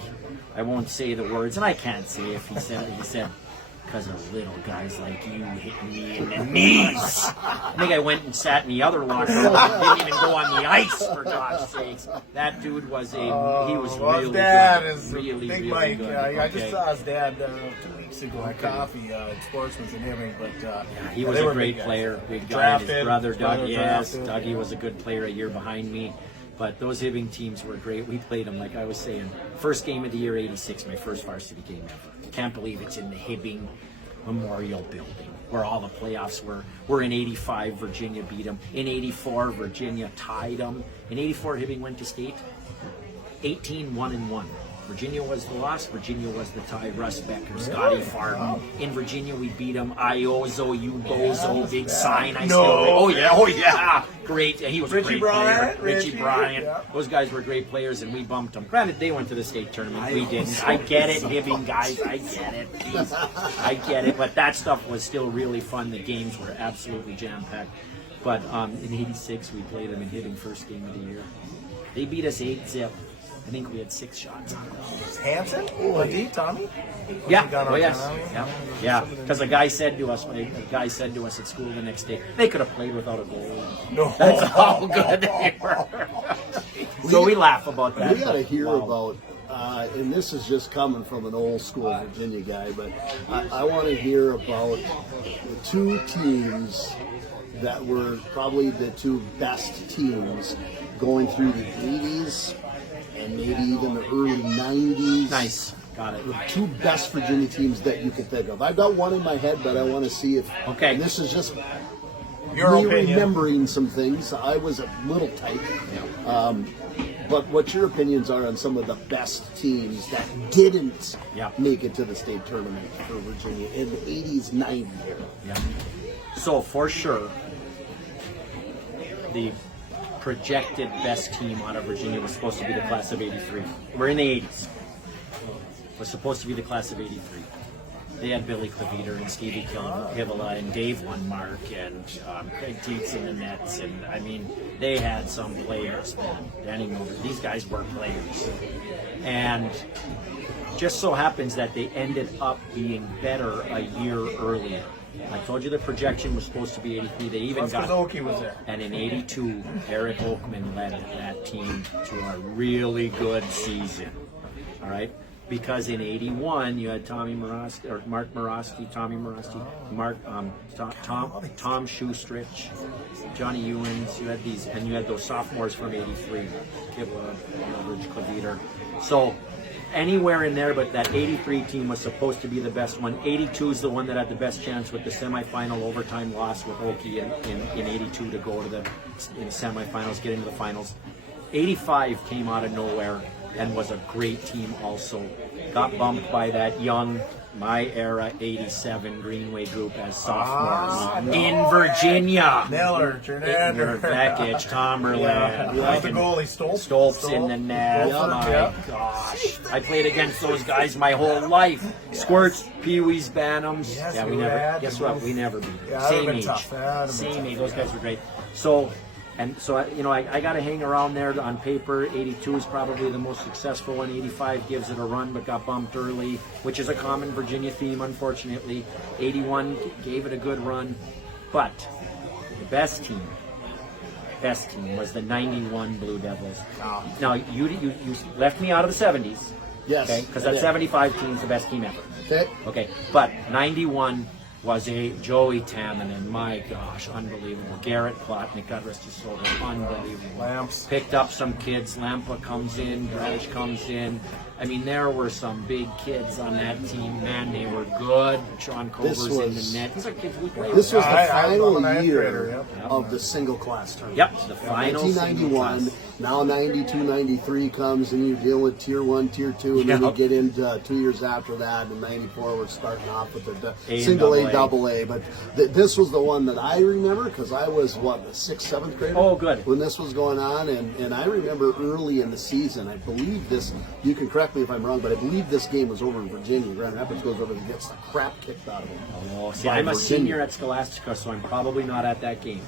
I won't say the words, and I can't say if he said, because of little guys like you hitting me in the knees. I think I went and sat in the other locker room and didn't even go on the ice, for God's sakes. That dude was he was well, really his dad good. is Really, Big really Mike. good. I just Okay. saw his dad 2 weeks ago at coffee at Sportsman's in Hibbing. But He was they a were great big player, guys. big guy. Drafted, His brother Doug, yes, drafted, Dougie yeah. was a good player, a year behind me. But those Hibbing teams were great. We played them, like I was saying, first game of the year, 86, my first varsity game ever. Can't believe it's in the Hibbing Memorial Building, where all the playoffs were. We're in 85, Virginia beat them. In 84, Virginia tied them. In 84, Hibbing went to state 18-1-1. Virginia was the loss. Virginia was the tie. Russ Becker, Scotty Farton. In Virginia, we beat them. Iozo, you bozo, big sign. Oh yeah, great. He was a Richie great Bryant, player. Richie Bryant. yeah. Those guys were great players, and we bumped them. Granted, they went to the state tournament. We didn't. I get it, Hibbing guys. I get it. Please. I get it. But that stuff was still really fun. The games were absolutely jam-packed. But in '86, we played them in Hibbing first game of the year. They beat us 8-0. I think we had 6 shots on them. Hanson? Deep, Tommy? Yeah. Gun on Oh yes. Tommy? Yeah. Because a guy said to us at school the next day, they could have played without a goal. No. That's how good they were. So we laugh about that. We got to hear Wow. about, and this is just coming from an old school Virginia guy, but I want to hear about the 2 teams that were probably the 2 best teams going through the 80s and maybe even the early 90s. Nice. Got it. The 2 best Virginia teams that you can think of. I've got one in my head, but I want to see if. Okay. And this is just Your me opinion. remembering some things. I was a little tight. But what your opinions are on some of the best teams that didn't Yeah. make it to the state tournament for Virginia in the 80s, 90s era? Yeah. So for sure, the projected best team out of Virginia was supposed to be the class of '83. We're in the '80s. Was supposed to be the class of '83. They had Billy Cleveter and Stevie Kivela and Dave Lundmark and Craig Teets in the nets, and I mean they had some players, man. Danny Miller. These guys were players, and just so happens that they ended up being better a year earlier. I told you the projection was supposed to be 83. They even That's 'cause got, Okie was there. and in '82, Eric Oakman led that team to a really good season. All right, because in '81 you had Tommy Morosky or Mark Morosky, Tommy Morosky, Mark Tom Schustrich, Johnny Ewens. You had these, and you had those sophomores from '83, Kibla, Eldridge, Cleveter. So anywhere in there, but that '83 team was supposed to be the best one. '82 is the one that had the best chance with the semifinal overtime loss with Okie in '82 to go to the semifinals, get into the finals. '85 came out of nowhere and was a great team also. Got bumped by that young, my era '87 Greenway group as sophomores in Virginia. Miller, Jernander. Vekic, Tomerlin. Yeah, the goalie, Stoltz in the net. Stoltz, My yeah. gosh. I played against those guys my whole life. Squirts, Pee-wees, Bantams. Yes, yeah, we we never, had guess them. what? We never beat them. Yeah, that'd Same have been age. tough. That'd have been Same tough. age. Those guys were great. So I got to hang around there on paper. '82 is probably the most successful one. '85 gives it a run, but got bumped early, which is a common Virginia theme, unfortunately. '81 gave it a good run, but the best team was the '91 Blue Devils. Now you left me out of the '70s, Yes. okay? Because that '75 team's the best team ever. Okay. Okay, but '91 was a Joey Tamminen, my gosh, unbelievable. Garrett Plotnick, God rest his soul, unbelievable. Lamps. Picked up some kids, Lampa comes in, Bradish comes in. I mean, there were some big kids on that team. Man, they were good. Sean Cover's in the net. These are kids we played This with. was the I'm a final ninth year grader, yep. of the single class tournament. Yep, the final 1991. single class. Now 92, 93 comes, and you deal with Tier 1, Tier 2, and then you Yep. get into 2 years after that. In '94, we're starting off with the A&AA. single A AA. But this was the one that I remember because I was, what, the 6th, 7th grader? Oh, good. When this was going on. And I remember early in the season, I believe this, you can correct me if I'm wrong, but I believe this game was over in Virginia. Grand Rapids goes over and gets the crap kicked out of them. Oh, see, by I'm a Virginia. senior at Scholastica, so I'm probably not at that game.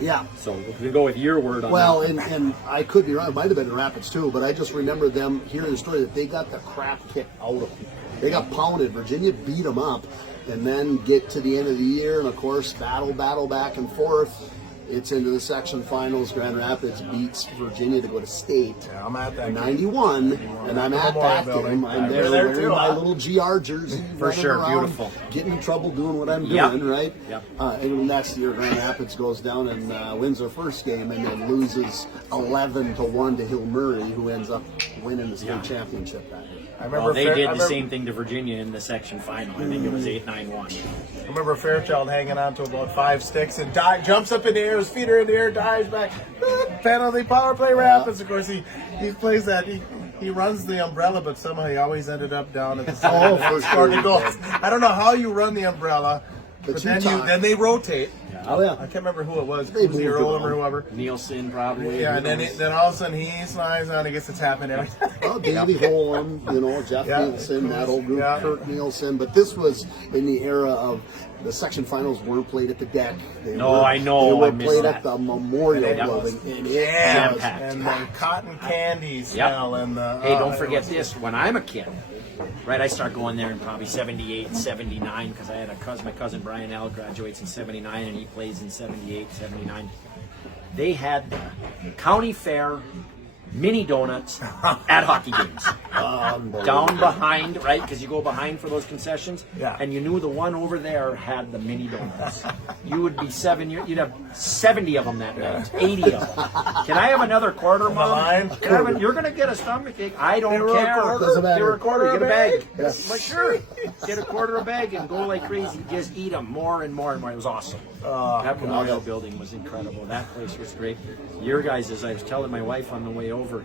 Yeah. So we can go with your word on Well, that. and I could be wrong. It might have been in Rapids too, but I just remember them hearing the story that they got the crap kicked out of them. They got pounded. Virginia beat them up, and then get to the end of the year, and of course, battle back and forth. It's into the section finals. Grand Rapids beats Virginia to go to state. Yeah, I'm at that in game. 91, and I'm at that game. I'm there wearing too, my huh? little GR jersey. For running sure, around, beautiful. Getting in trouble doing what I'm Yep. doing, right? Yep. And next year, Grand Rapids goes down and wins their first game, and then loses 11-1 to Hill Murray, who ends up winning the state championship that year. I remember Well, they did I the same thing to Virginia in the section final. I think it was 8-9-1. I remember Fairchild hanging on to about 5 sticks and jumps up in the air, his feet are in the air, dives back. Penalty, power play, Rapids. Of course, he plays that. He runs the umbrella, but somehow he always ended up down at the side. for Scored the sure. goals. I don't know how you run the umbrella, but you then talk. then they rotate. Oh, yeah. I can't remember who it was. They Uzi moved or Olam or around. whoever. Nielsen probably. Yeah, and then all of a sudden he slides on and gets the tap in every time. Well, Davey Holm, Jeff Yeah. Nielsen, that old group, Yeah. Kurt Nielsen. But this was in the era of the section finals weren't played at the deck. They No, were, I know, They were I missed played that. at the Memorial And it Building. And it Yeah, was Jam-packed. and the cotton candy smell and the. Hey, don't it forget was- this. When I'm a kid, right, I start going there in probably 78, 79, because I had a cousin, my cousin Brian L. graduates in 79, and he plays in 78, 79. They had the county fair mini donuts at hockey games. Down behind, right? Because you go behind for those concessions. Yeah. And you knew the one over there had the mini donuts. You would be 7 years, you'd have 70 of them that night, 80 of them. Can I have another quarter, Mom? line? You're going to get a stomach ache. I don't They were a care. quarter? Doesn't matter. They were a quarter. Get a bag. Yeah. Like, sure. Get a quarter a bag and go like crazy. Just eat them more and more and more. It was awesome. That Memorial Building was incredible. That place was great. Your guys, as I was telling my wife on the way over,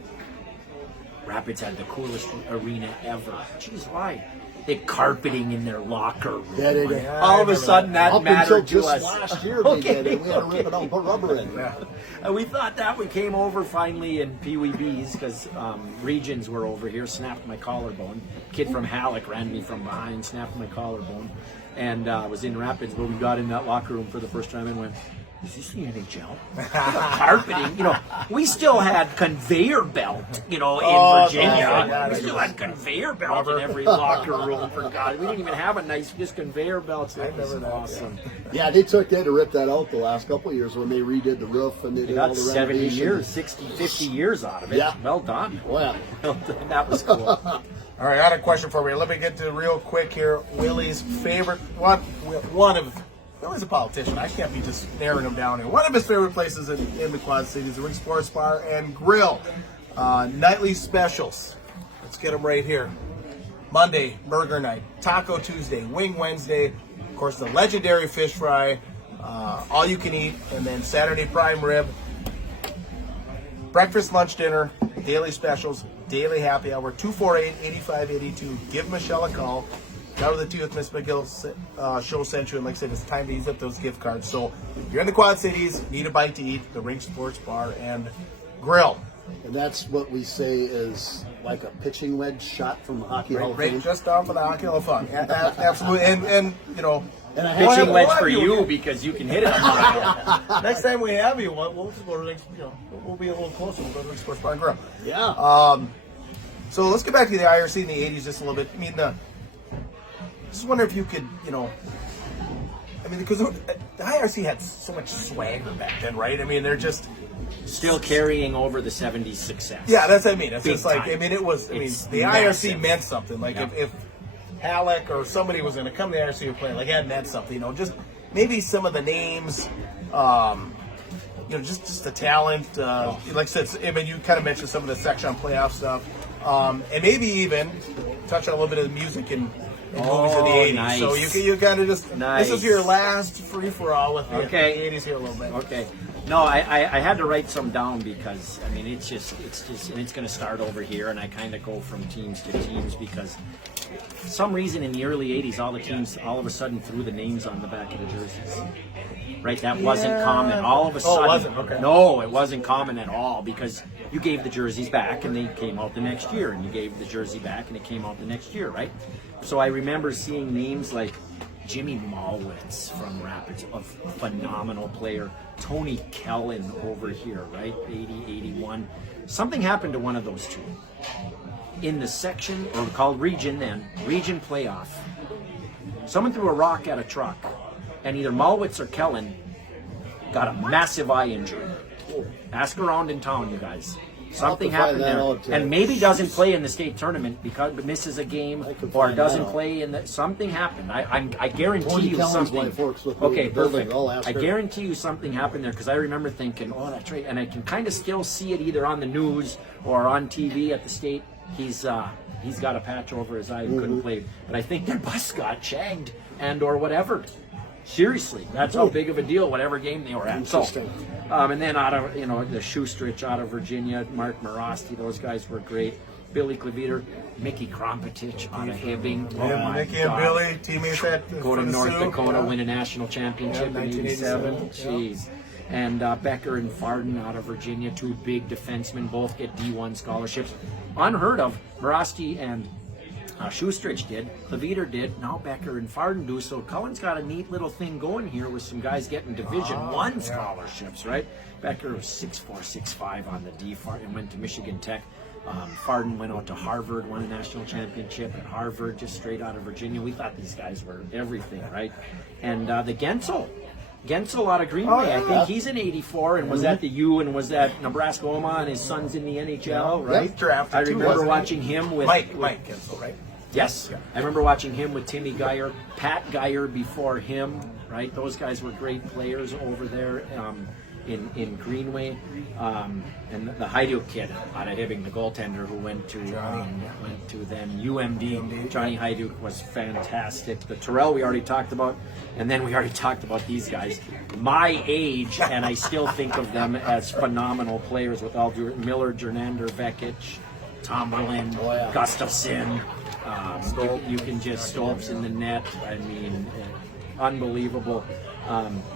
Rapids had the coolest arena ever. Jeez, why? They had carpeting in their locker room. Yeah, they did. All of a sudden, that Up until mattered to just us. last year, they did it. We had to rip it out and put rubber in. And we thought that we came over finally in Pee Wee B's because Regions were over here, snapped my collarbone. Kid from Halleck ran me from behind, snapped my collarbone, and was in Rapids. But we got in that locker room for the first time and went, is this the NHL? Carpeting, we still had conveyor belt, in Virginia. We still had conveyor belt in every locker room, for God. We didn't even have a nice, just conveyor belts. That was awesome. Yeah, they had to rip that out the last couple of years when they redid the roof and they They did all got the 70 renovations. years, 60, 50 years out of it. Yeah. Well done. Well, Well done. That was cool. All right, I got a question for you. Let me get to real quick here. Willie's favorite one of Willie's a politician. I can't be just narrowing him down here. One of his favorite places in the Quad Cities, the Ring Sports Bar and Grill. Nightly specials. Let's get them right here. Monday, burger night. Taco Tuesday. Wing Wednesday. Of course, the legendary fish fry. All you can eat. And then Saturday, prime rib. Breakfast, lunch, dinner. Daily specials. Daily happy hour. 248-8582. Give Michelle a call. Cover the tea with Miss McGill Show sent you, and like I said, it's time to use up those gift cards. So if you're in the Quad Cities, need a bite to eat, the Ring Sports Bar and Grill. and that's what we say is like a pitching wedge shot from the Hockey Hall of Fame. Right just down for the Hockey Hall of Fame. Absolutely. And And I had Pitching to- wedge for you because you can hit it. next time we have you, we'll just go to we'll be a little closer. We'll go to Ring Sports Bar and Grill. Yeah. So let's get back to the IRC in the 80s just a little bit. I mean, just wonder if you could, because the IRC had so much swagger back then, right? I mean, they're just... Still carrying over the 70s success. Yeah, that's what I mean. It's Big just like, time. I mean, it was, It's the massive. IRC meant something. Like, Yeah. if Halleck or somebody was going to come to the IRC and play, like, that meant something, just maybe some of the names, just the talent. Like I said, I mean, you kind of mentioned some of the section on playoff stuff. And maybe even touch on a little bit of the music in movies of the 80s. Nice. So you kind of just, Nice. this is your last free-for-all with the Okay. 80s here a little bit. Okay. No, I had to write some down because it's just, and it's going to start over here, and I kind of go from teams to teams because some reason in the early 80s, all the teams all of a sudden threw the names on the back of the jerseys. Right? That wasn't common. All of a sudden. Oh, it wasn't? Okay. No, it wasn't common at all because you gave the jerseys back and they came out the next year, and you gave the jersey back and it came out the next year, right? So I remember seeing names like Jimmy Malwitz from Rapids, a phenomenal player. Tony Kellen over here, right? 80, 81. Something happened to one of those two. In the section, or called region then, region playoff, someone threw a rock at a truck, and either Malwitz or Kellen got a massive eye injury. Ask around in town, you guys. Something happened there, and maybe doesn't play in the state tournament because misses a game or doesn't play in the. Something happened. I guarantee you something. Okay, perfect. I guarantee you something happened there because I remember thinking, oh, that's right, and I can kind of still see it either on the news or on TV at the state. He's got a patch over his eye and couldn't play, but I think their bus got shagged and or whatever. Seriously, that's how big of a deal, whatever game they were at. So, and then out of, the Shoestrich out of Virginia, Mark Morosty, those guys were great. Billy Cleveter, Mickey Krompetich out of Hibbing. Oh Yeah, my Mickey God. and Billy, teammates at Go to for the North Sioux. Dakota, Yeah. win a national championship Yeah, in 87. 1987. Jeez. And Becker and Farden out of Virginia, two big defensemen, both get D1 scholarships. Unheard of. Morosty and Shoestrich did, Cleveter did, now Becker and Farden do. So Cullen's got a neat little thing going here with some guys getting Division I scholarships, right? Becker was 6'4", 6'5" on the D, Farden went to Michigan Tech. Farden went out to Harvard, won a national championship at Harvard, just straight out of Virginia. We thought these guys were everything, right? And the Gensel out of Greenway, I think he's in 84 and was at the U and was at Nebraska Omaha, and his son's in the NHL, right? Drafted I too, remember wasn't he? watching him with Mike Gensel, right? Yes, I remember watching him with Timmy Geyer, Pat Geyer before him, right? Those guys were great players over there in Greenway, and the Hajduk kid out of Hibbing, the goaltender who went to then UMD. Johnny Hajduk was fantastic. The Terrell we already talked about, and then we already talked about these guys. My age, and I still think of them as phenomenal players with all due Miller, Jernander, Vekic, Tomberlin, Gustafson. You can just Stolps in the net. I mean, unbelievable.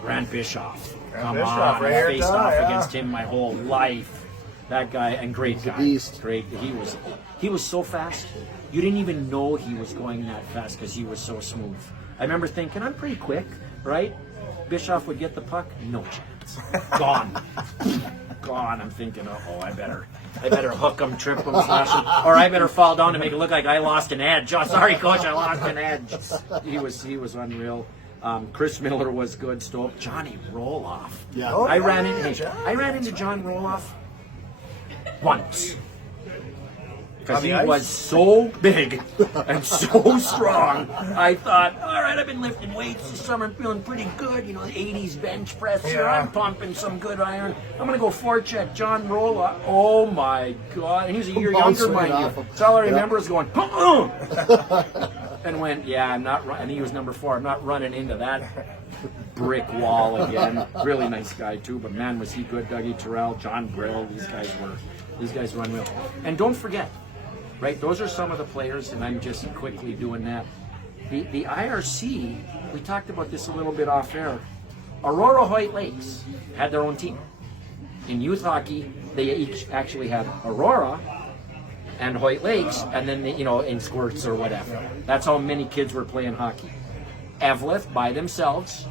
Grant Bischoff. Come Bischoff, on, right I here, faced yeah. off against him my whole life. That guy, and great guy. beast. Great. He was so fast. You didn't even know he was going that fast because he was so smooth. I remember thinking, I'm pretty quick, right? Bischoff would get the puck, no chance. Gone. Gone. I'm thinking, I better hook him, trip him, slash him, or I better fall down to make it look like I lost an edge. Oh, sorry, coach, I lost an edge. He was unreal. Chris Miller was good. Stope. Johnny Roloff. Yeah. I ran into John Roloff once. Because he was so big and so strong. I thought, all right, I've been lifting weights this summer, feeling pretty good. The 80s bench press here. Yeah. I'm pumping some good iron. I'm going to go forecheck John Roloff. Oh, my God. And he was a year Bounce younger, right mind you. off him. That's all I remember is going, and went, I'm not running. And he was number 4. I'm not running into that brick wall again. Really nice guy, too. But, man, was he good. Dougie Terrell, John Brill. These guys were unreal. And don't forget, right? Those are some of the players, and I'm just quickly doing that. The IRC, we talked about this a little bit off air. Aurora Hoyt Lakes had their own team. In youth hockey, they each actually had Aurora and Hoyt Lakes, and then in squirts or whatever. That's how many kids were playing hockey. Eveleth by themselves,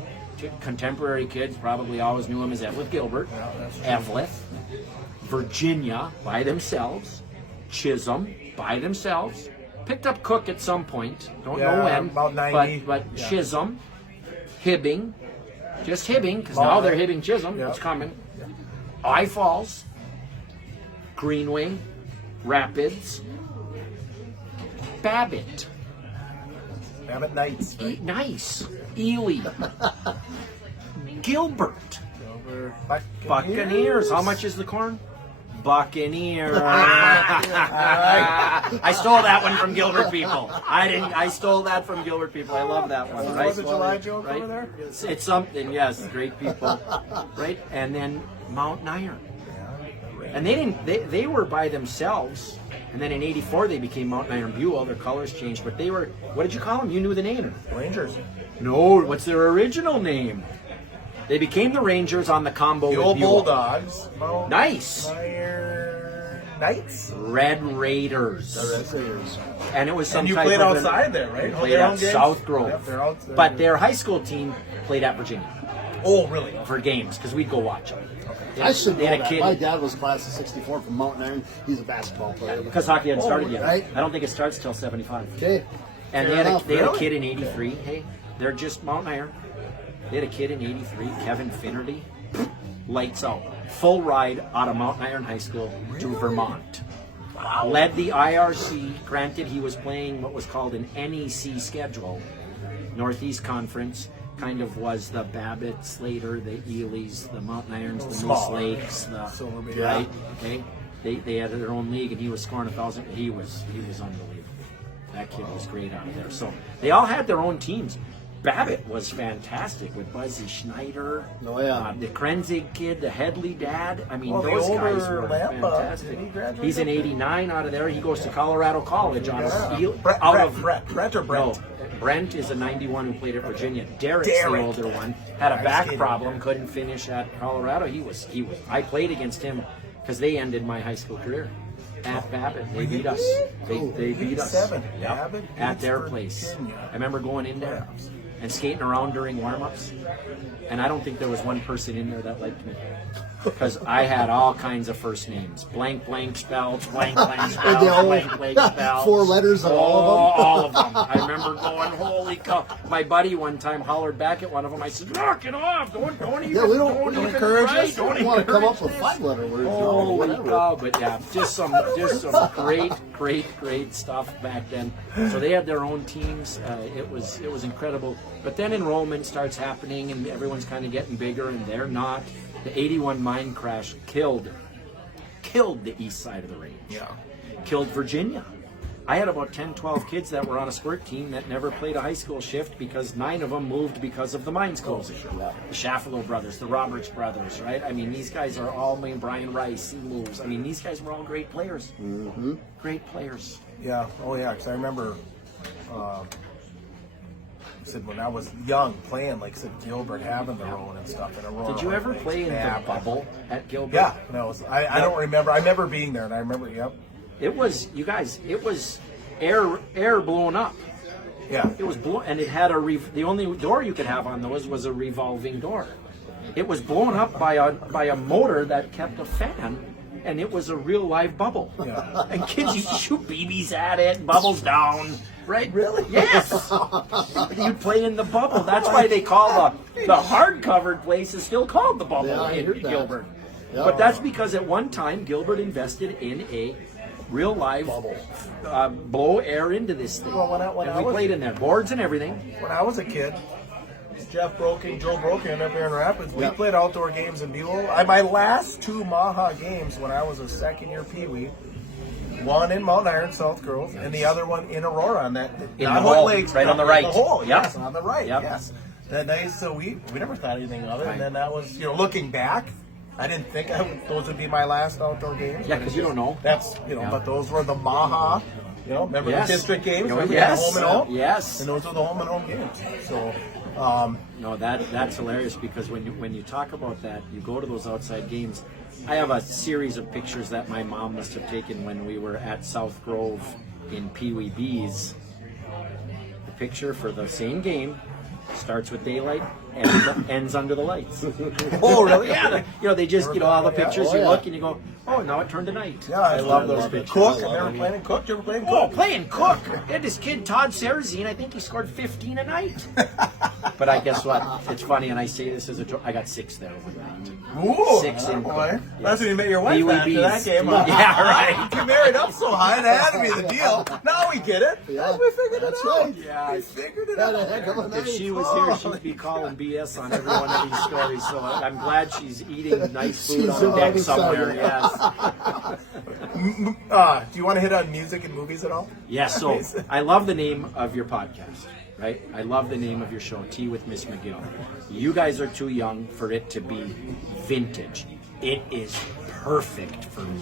contemporary kids probably always knew him as Eveleth Gilbert. Eveleth, Virginia by themselves, Chisholm by themselves, picked up Cook at some point, don't know when, about 90. but Chisholm, Hibbing, just Hibbing, because now they're Hibbing Chisholm, it's coming. I Falls, Greenway, Rapids, Babbitt, Knights. nice, Ely, Gilbert, Buccaneers. How much is the corn? Buccaneers. I stole that one from Gilbert people. I stole that from Gilbert people. I love that one. Right? 4th of July joke Right? over there? It's something, yes. Great people. Right? And then Mount Iron. And they were by themselves. And then in '84 they became Mountain Iron Buell. Their colors changed, but they were, what did you call them? You knew the name. Rangers. No, what's their original name? They became the Rangers on the combo The with old Buell. Bulldogs. Nice. Iron Knights. Red Raiders. And it was some And you type played of outside there, right? We Oh, played their at own games? South Grove. Yep, they're out there. But their high school team played at Virginia Oh, really? for games because we'd go watch them. I should know They had a that. kid- My dad was class of '64 from Mountain Iron. He's a basketball player. Because hockey hadn't started yet. right. I don't think it starts till '75. Okay. And Fair they had enough. a Really? kid in '83. Hey, they're just Mountain Iron. They had a kid in '83, Kevin Finnerty, lights out, full ride out of Mountain Iron High School to Vermont. Led the IRC. Granted, he was playing what was called an NEC schedule, Northeast Conference. Kind of was the Babbitt, Slater, the Ely's, the Mountain Irons, the Moose Smaller. Lakes, the Silver Bay. right. Okay, they had their own league, and he was scoring 1,000. He was unbelievable. That kid was great out there. So they all had their own teams. Babbitt was fantastic with Buzzy Schneider. Oh, yeah. The Krenzig kid, the Headley dad. I mean, Well, the those older guys were Lampa, fantastic. did he graduate He's in up there? '89 out of there. He goes to Colorado College on a deal. Brett or Brent? No, Brent is a '91 who played at Virginia. Derek's Derek. the older one. Had a Nice back kid. problem, couldn't finish at Colorado. He was. I played against him because they ended my high school career at Babbitt. They beat us. They beat us. 87. Yep. Babbitt At beats their place. Virginia. I remember going in there and skating around during warm-ups, and I don't think there was one person in there that liked me because I had all kinds of first names: blank blank Spelts, blank blank Spelts, they all- blank blank Spelts. 4 letters and all of them? All of them. I remember going, holy cow! My buddy one time hollered back at one of them. I said, "Knock it off! Don't even, Yeah, we don't don't even encourage try, us. don't We want to come encourage up with this." 5-letter words. Holy whatever. cow! But yeah, just some great stuff back then. So they had their own teams. It was incredible. But then enrollment starts happening, and everyone's kind of getting bigger, and they're not. The '81 mine crash killed the east side of the range. Yeah. Killed Virginia. I had about 10, 12 kids that were on a squirt team that never played a high school shift because 9 of them moved because of the mines closing. The Shaffalo brothers, the Roberts brothers, right? I mean, these guys are all, Brian Rice, he moves. I mean, these guys were all great players. Mm-hmm. Great players. Yeah. Oh, yeah. Because I remember, I said when I was young playing, like said Gilbert having their own and stuff in Aurora. Did you ever Lakes, play in the Babbitt. bubble at Gilbert? Yeah. No. I don't remember. I remember being there, and I remember. Yep. It was, you guys, it was air blown up. Yeah. It was blown, and it had the only door you could have on those was a revolving door. It was blown up by a motor that kept a fan, and it was a real live bubble. Yeah. And kids used to shoot BBs at it, bubbles down. Right? Really? Yes. You'd play in the bubble. That's why they call the hard covered place is still called the bubble Yeah, I in heard that. Gilbert. Yeah. But that's because at one time Gilbert invested in a real live blow air into this thing. Well, when and I we was- played in there, boards and everything. When I was a kid, Jeff Broking, Joe Broking up here in Rapids, we played outdoor games in Buell. My last 2 Maha games when I was a second-year Pee-wee, one in Mount Iron, South Grove, and the other one in Aurora on that. In not the Hood hole, Lakes, right but on the right. The hole, Yep. yes, on the right, Yep. yes. That night, so we never thought anything of it, Right. and then that was, looking back, I didn't think those would be my last outdoor games. Yeah, because you don't know. That's, Yeah. but those were the Maha, remember Yes. the district games? Oh, Remember yes. the home and home? Yes. And those were the home and home games. So, No, that's hilarious because when you talk about that, you go to those outside games. I have a series of pictures that my mom must have taken when we were at South Grove in Pee Wee B's. The picture for the same game starts with daylight and ends under the lights. oh, really? Yeah, they just all the pictures Oh, you yeah. look and you go, oh, now it turned to night. Yeah, I love those that pictures. picture. Cook, I I've love never it. played in Cook. You ever played in Oh, Cook? playing Cook. They had this kid, Todd Sarazine. I think he scored 15 a night. But I guess what? It's funny, and I say this as a joke. I got 6 there overnight. Ooh, 6 in boy. Cook. That's when you met your wife Pee-wee after that B's. game. Yeah, right. You married up so high, that had to be the deal. Now we get it. Yeah, We figured that's it out. right. Yeah, We figured it Had out. a heck of a night. If she was here, she'd be calling BS on every one of these stories. So I'm glad she's eating nice food She's on the deck already somewhere. started. Yes. Do you want to hit on music and movies at all? Yes. So I love the name of your podcast, right? I love the name of your show, Tea with Miss McGill. You guys are too young for it to be vintage. It is perfect for me.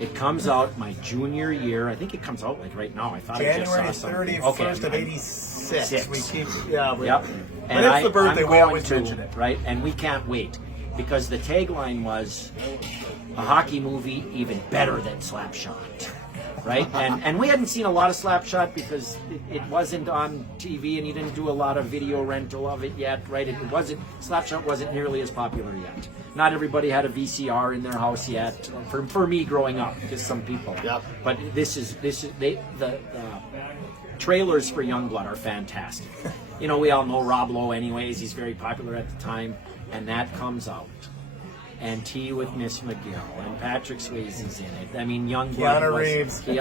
It comes out my junior year. I think it comes out like right now. I thought I January just saw something. 31st of 86. We keep, Yep. When it's the birthday, we always mention it. Right? And we can't wait because the tagline was a hockey movie even better than Slapshot. Right? And we hadn't seen a lot of Slapshot because it wasn't on TV and you didn't do a lot of video rental of it yet, right? Slapshot wasn't nearly as popular yet. Not everybody had a VCR in their house yet. For me growing up, just some people. Yep. But the trailers for Youngblood are fantastic. You know, we all know Rob Lowe anyways. He's very popular at the time. And that comes out. And Tea with Miss McGill, and Patrick Swayze's in it. I mean, Youngblood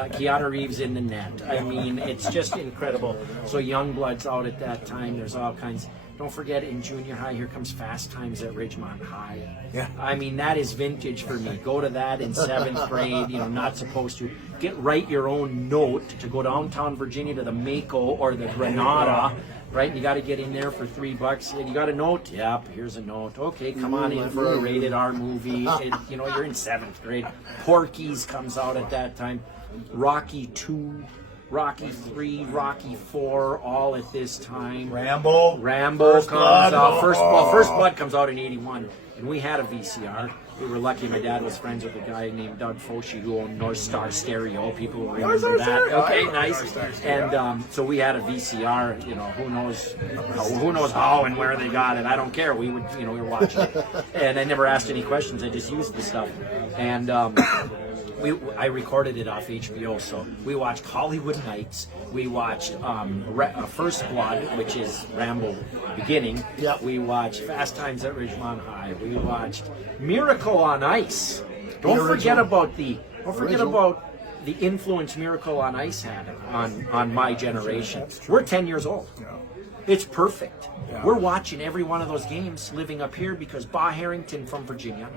Keanu Reeves in the net. I mean, it's just incredible. So Youngblood's out at that time. There's all kinds. Don't forget, in junior high, here comes Fast Times at Ridgemont High. Yeah. I mean, that is vintage for me. Go to that in 7th grade. You know, not supposed to. Write your own note to go downtown Virginia to the Mako or the Granada. Right, you got to get in there for $3. And you got a note? Yep, here's a note. Okay, come on in for a rated R movie. You know, you're in 7th grade. Porky's comes out at that time. Rocky 2, Rocky 3, Rocky 4, all at this time. Rambo First comes Blood. out. First Blood comes out in '81, and we had a VCR. We were lucky. My dad was friends with a guy named Doug Foshi who owned North Star Stereo. People will remember that. Okay, nice. And so we had a VCR. You know, who knows how and where they got it. I don't care. We would, we were watching it, and I never asked any questions. I just used the stuff, and I recorded it off HBO. So we watched Hollywood Nights. We watched First Blood, which is Rambo beginning. Yep. We watched Fast Times at Ridgemont High. We watched Miracle on Ice. Don't forget about the influence Miracle on Ice had on my generation. We're 10 years old. It's perfect. Yeah. We're watching every one of those games living up here because Ba Harrington from Virginia,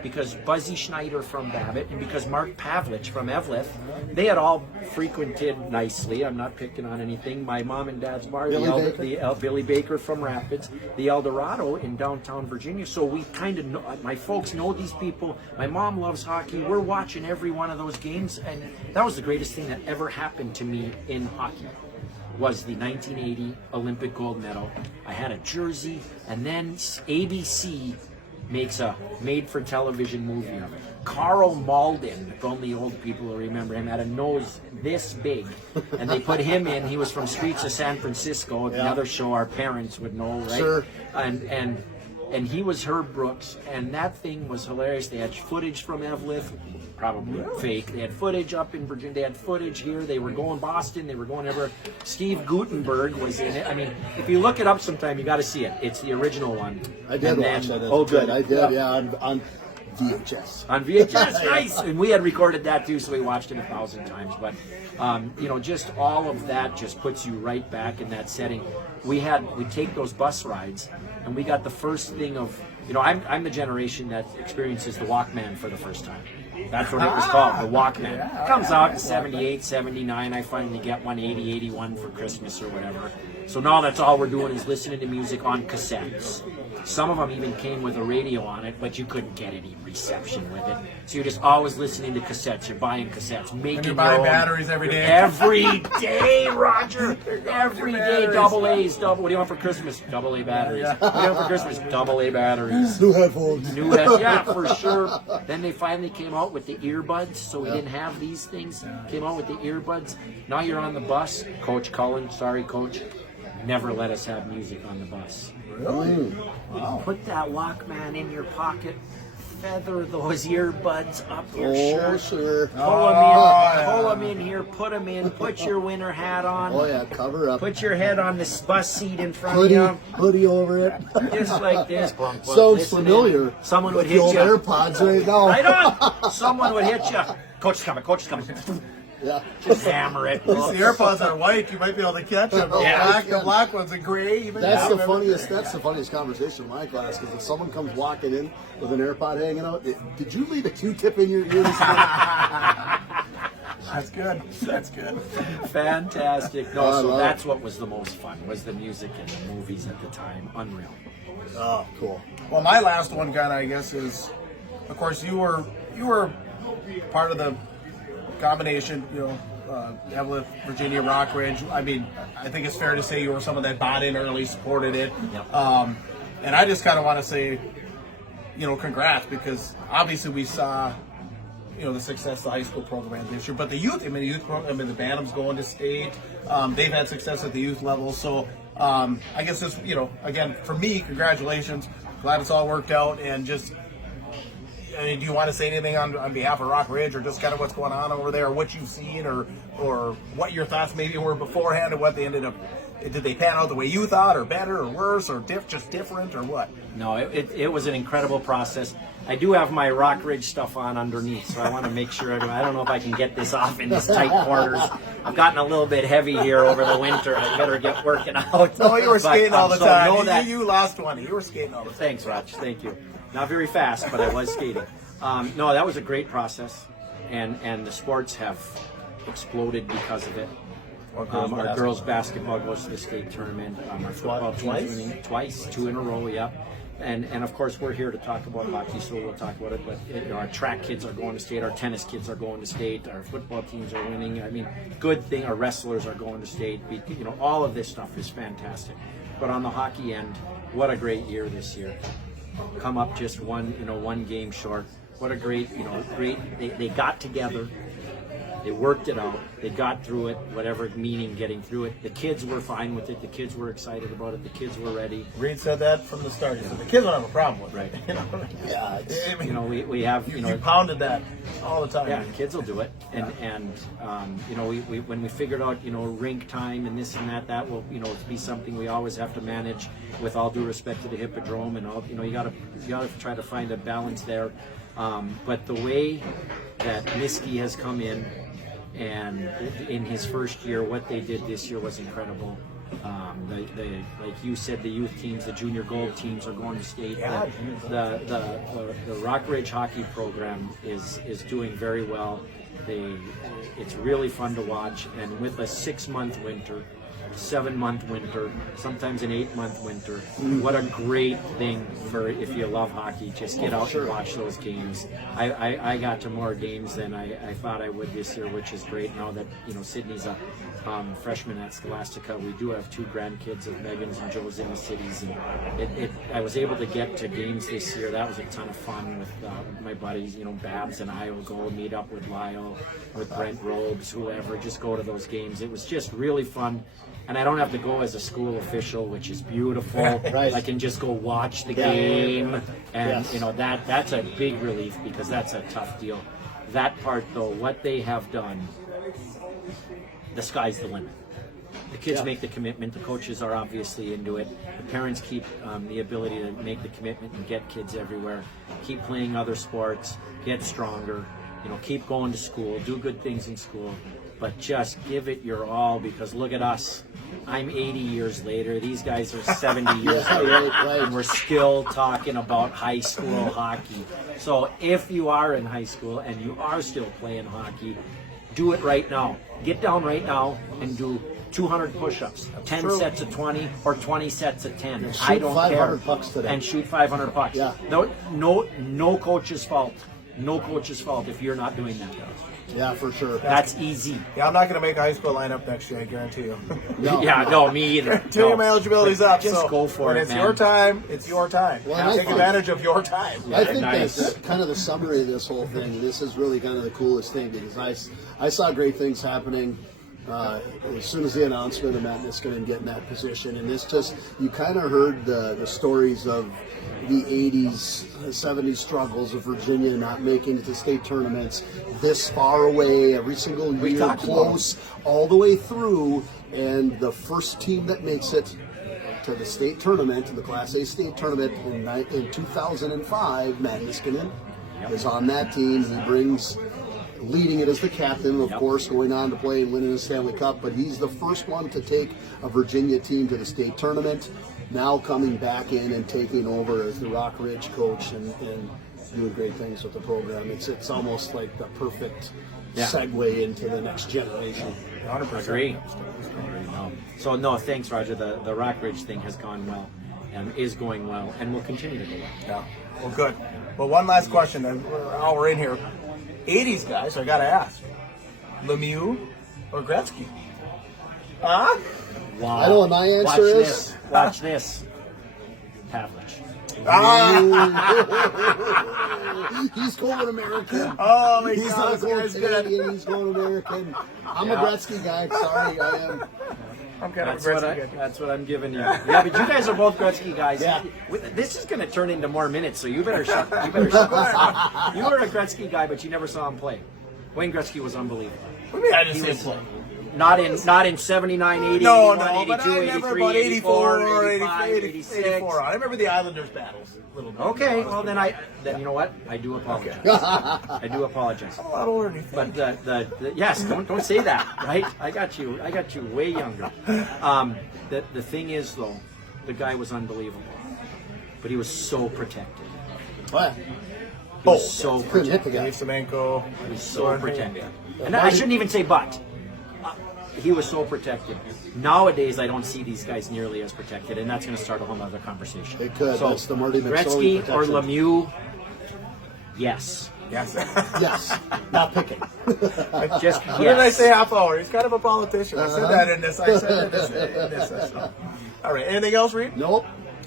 because Buzzy Schneider from Babbitt, and because Mark Pavlich from Evlith, they had all frequented nicely. I'm not picking on anything. My mom and dad's bar, Billy Baker from Rapids, the El Dorado in downtown Virginia. So we kind of know, my folks know these people. My mom loves hockey. We're watching every one of those games, and that was the greatest thing that ever happened to me in hockey. Was the 1980 Olympic gold medal. I had a jersey, and then ABC makes a made-for-television movie of it. Carl Malden, if only old people will remember him, had a nose this big, and they put him in. He was from Streets of San Francisco, another show our parents would know, right? Sure. And he was Herb Brooks, and that thing was hilarious. They had footage from Evlith, probably fake. They had footage up in Virginia. They had footage here. They were going Boston. They were going everywhere. Steve Guttenberg was in it. I mean, if you look it up sometime, you got to see it. It's the original one. I did watch that. Oh, good. I did, on VHS. On VHS, nice. And we had recorded that too, so we watched it 1,000 times. But just all of that just puts you right back in that setting. We take those bus rides, and we got the first thing of, I'm the generation that experiences the Walkman for the first time. That's what it was called, the Walkman. It comes out in 78, 79. I finally get one 80, 81 for Christmas or whatever. So now that's all we're doing is listening to music on cassettes. Some of them even came with a radio on it, but you couldn't get any reception with it. So you're just always listening to cassettes. You're buying cassettes, making and you're buying batteries every day. Every day, Roger. Every day, double A's. What do you want for Christmas? Double A batteries. What do you want for Christmas? Double A batteries. New headphones. Yeah, for sure. Then they finally came out with the earbuds, so we didn't have these things. Came out with the earbuds. Now you're on the bus. Coach Cullen, sorry, Coach. Never let us have music on the bus. Really? Wow. Put that Walkman in your pocket, feather those earbuds up your shirt, Sure. pull them in here, put them in, put your winter hat on. Oh yeah, cover up. Put your head on this bus seat in front of you. Hoodie over it. Just like this. Sounds familiar. Someone would with hit the old you. AirPods right now. Right on. Someone would hit you. Coach is coming. Yeah. Just hammer it. The AirPods are white. You might be able to catch them. The black ones are gray. That's the funniest conversation in my class, because if someone comes walking in with an AirPod hanging out, did you leave a Q-tip in your ear? That's good. Fantastic. So that's what was the most fun, was the music and the movies at the time. Unreal. Oh, cool. Well, my last one, kind of, I guess, is of course, you were part of the combination, Evelyn, Virginia, Rockridge. I mean, I think it's fair to say you were someone that bought in early, supported it. Yep. And I just kind of want to say, congrats, because obviously we saw, the success of the high school program this year. But the youth, the youth program, the Bantams going to state. They've had success at the youth level. So I guess this, again, for me, congratulations. Glad it's all worked out. And just, do you want to say anything on behalf of Rock Ridge, or just kind of what's going on over there, or what you've seen, or what your thoughts maybe were beforehand, and what they ended up? Did they pan out the way you thought, or better, or worse, or just different, or what? No, it was an incredible process. I do have my Rock Ridge stuff on underneath, so I want to make sure. I don't know if I can get this off in these tight quarters. I've gotten a little bit heavy here over the winter. I better get working out. No, you were skating all the time. Know that, you lost 20. You were skating all the time. Thanks, Raj. Thank you. Not very fast, but I was skating. No, that was a great process, and the sports have exploded because of it. Our girls basketball goes to the state tournament. Our football team's winning twice, 2 in a row. Yep. And of course we're here to talk about hockey, so we'll talk about it. But our track kids are going to state. Our tennis kids are going to state. Our football teams are winning. I mean, good thing. Our wrestlers are going to state. All of this stuff is fantastic. But on the hockey end, what a great year this year. Come up just one game short. What a great. They got together. They worked it out. They got through it, whatever meaning getting through it. The kids were fine with it. The kids were excited about it. The kids were ready. Reed said that from the start. He said the kids don't have a problem with it. Right. Yeah. We have, You pounded that all the time. Yeah, kids will do it. And we when we figured out, rink time and this and that will, be something we always have to manage with all due respect to the Hippodrome and all, you got to try to find a balance there. But the way that Miski has come in, and in his first year, what they did this year was incredible. Like you said, the youth teams, the junior gold teams are going to state. The Rock Ridge hockey program is doing very well. It's really fun to watch, and with a 6-month winter, 7-month winter, sometimes an 8-month winter. What a great thing for if you love hockey. Just get out and watch those games. I got to more games than I thought I would this year, which is great. Now that Sydney's a freshman at Scholastica, we do have 2 grandkids of Megan's and Joe's in the cities, and I was able to get to games this year. That was a ton of fun with my buddies. Babs and I will go meet up with Lyle, with Brent Robes, whoever. Just go to those games. It was just really fun. And I don't have to go as a school official, which is beautiful. Right. I can just go watch the game, and Yes. that's a big relief, because that's a tough deal. That part, though, what they have done, the sky's the limit. The kids make the commitment. The coaches are obviously into it. The parents keep the ability to make the commitment and get kids everywhere. Keep playing other sports. Get stronger. Keep going to school. Do good things in school. But just give it your all, because look at us. I'm 80 years later. These guys are 70 years later. Right. And we're still talking about high school hockey. So if you are in high school and you are still playing hockey, do it right now. Get down right now and do 200 push-ups, 10 sets of 20 or 20 sets of 10. And I don't care. $500 today. And shoot $500. Yeah. No coach's fault. No coach's fault if you're not doing that. Yeah, for sure. That's easy. Yeah, I'm not going to make a high school lineup next year, I guarantee you. No, me either. Tell you my eligibility's up. Just so go for when it, it's man. your time, it's your time. Well, Take advantage of your time. I think Nice. that's kind of the summary of this whole thing. This is really kind of the coolest thing, because I saw great things happening as soon as the announcement of Matt Niskanen getting that position. And it's just, you kind of heard the stories of the 80s, 70s struggles of Virginia not making it to state tournaments this far away, every single year, close, all the way through. And the first team that makes it to the state tournament, to the Class A state tournament in 2005, Matt Niskanen is on that team. He brings, leading it as the captain, of course, going on to play and winning the Stanley Cup, but he's the first one to take a Virginia team to the state tournament, now coming back in and taking over as the Rock Ridge coach and doing great things with the program. It's almost like the perfect segue into the next generation. 100%. Agree. So no, thanks, Roger. The Rock Ridge thing has gone well, and is going well, and will continue to go well. Yeah. Well, good. But one last question, and while we're in here. 80s guys, I got to ask. Lemieux or Gretzky? Huh? Wow. I know what my answer is. Watch this. Pavlich. He's going American. Oh my He's God, not this going guy's good. Canadian. He's going American. I'm a Gretzky guy. Sorry, I am. I'm kind That's of what, Gretzky guy. that's what I'm giving you. Yeah, but you guys are both Gretzky guys. Yeah. This is going to turn into more minutes, so you better shut up. You were a Gretzky guy, but you never saw him play. Wayne Gretzky was unbelievable. What do you mean I didn't He see him was play? Not in 79, 80, No, 81, but 82, I remember 83, about 84, 85, 86. 86. I remember the Islanders battles a little bit. Okay, well then you know what? I do apologize. I do apologize. I'm a lot older than you think. But the yes, don't say that, right? I got you way younger. The thing is though, the guy was unbelievable, but he was so protected. What? He was so Couldn't hit the protected. guy. Dave Semenko. He was so protected. And I shouldn't even say but. He was so protected. Nowadays, I don't see these guys nearly as protected, and that's going to start a whole other conversation. It could. So, That's the Marty McSorley Gretzky or protection. Lemieux, yes. Yes. Yes. Not picking. Just yes. What did I say half hour? He's kind of a politician. I said that in this. I said it in this. So. All right. Anything else, Reed? Nope.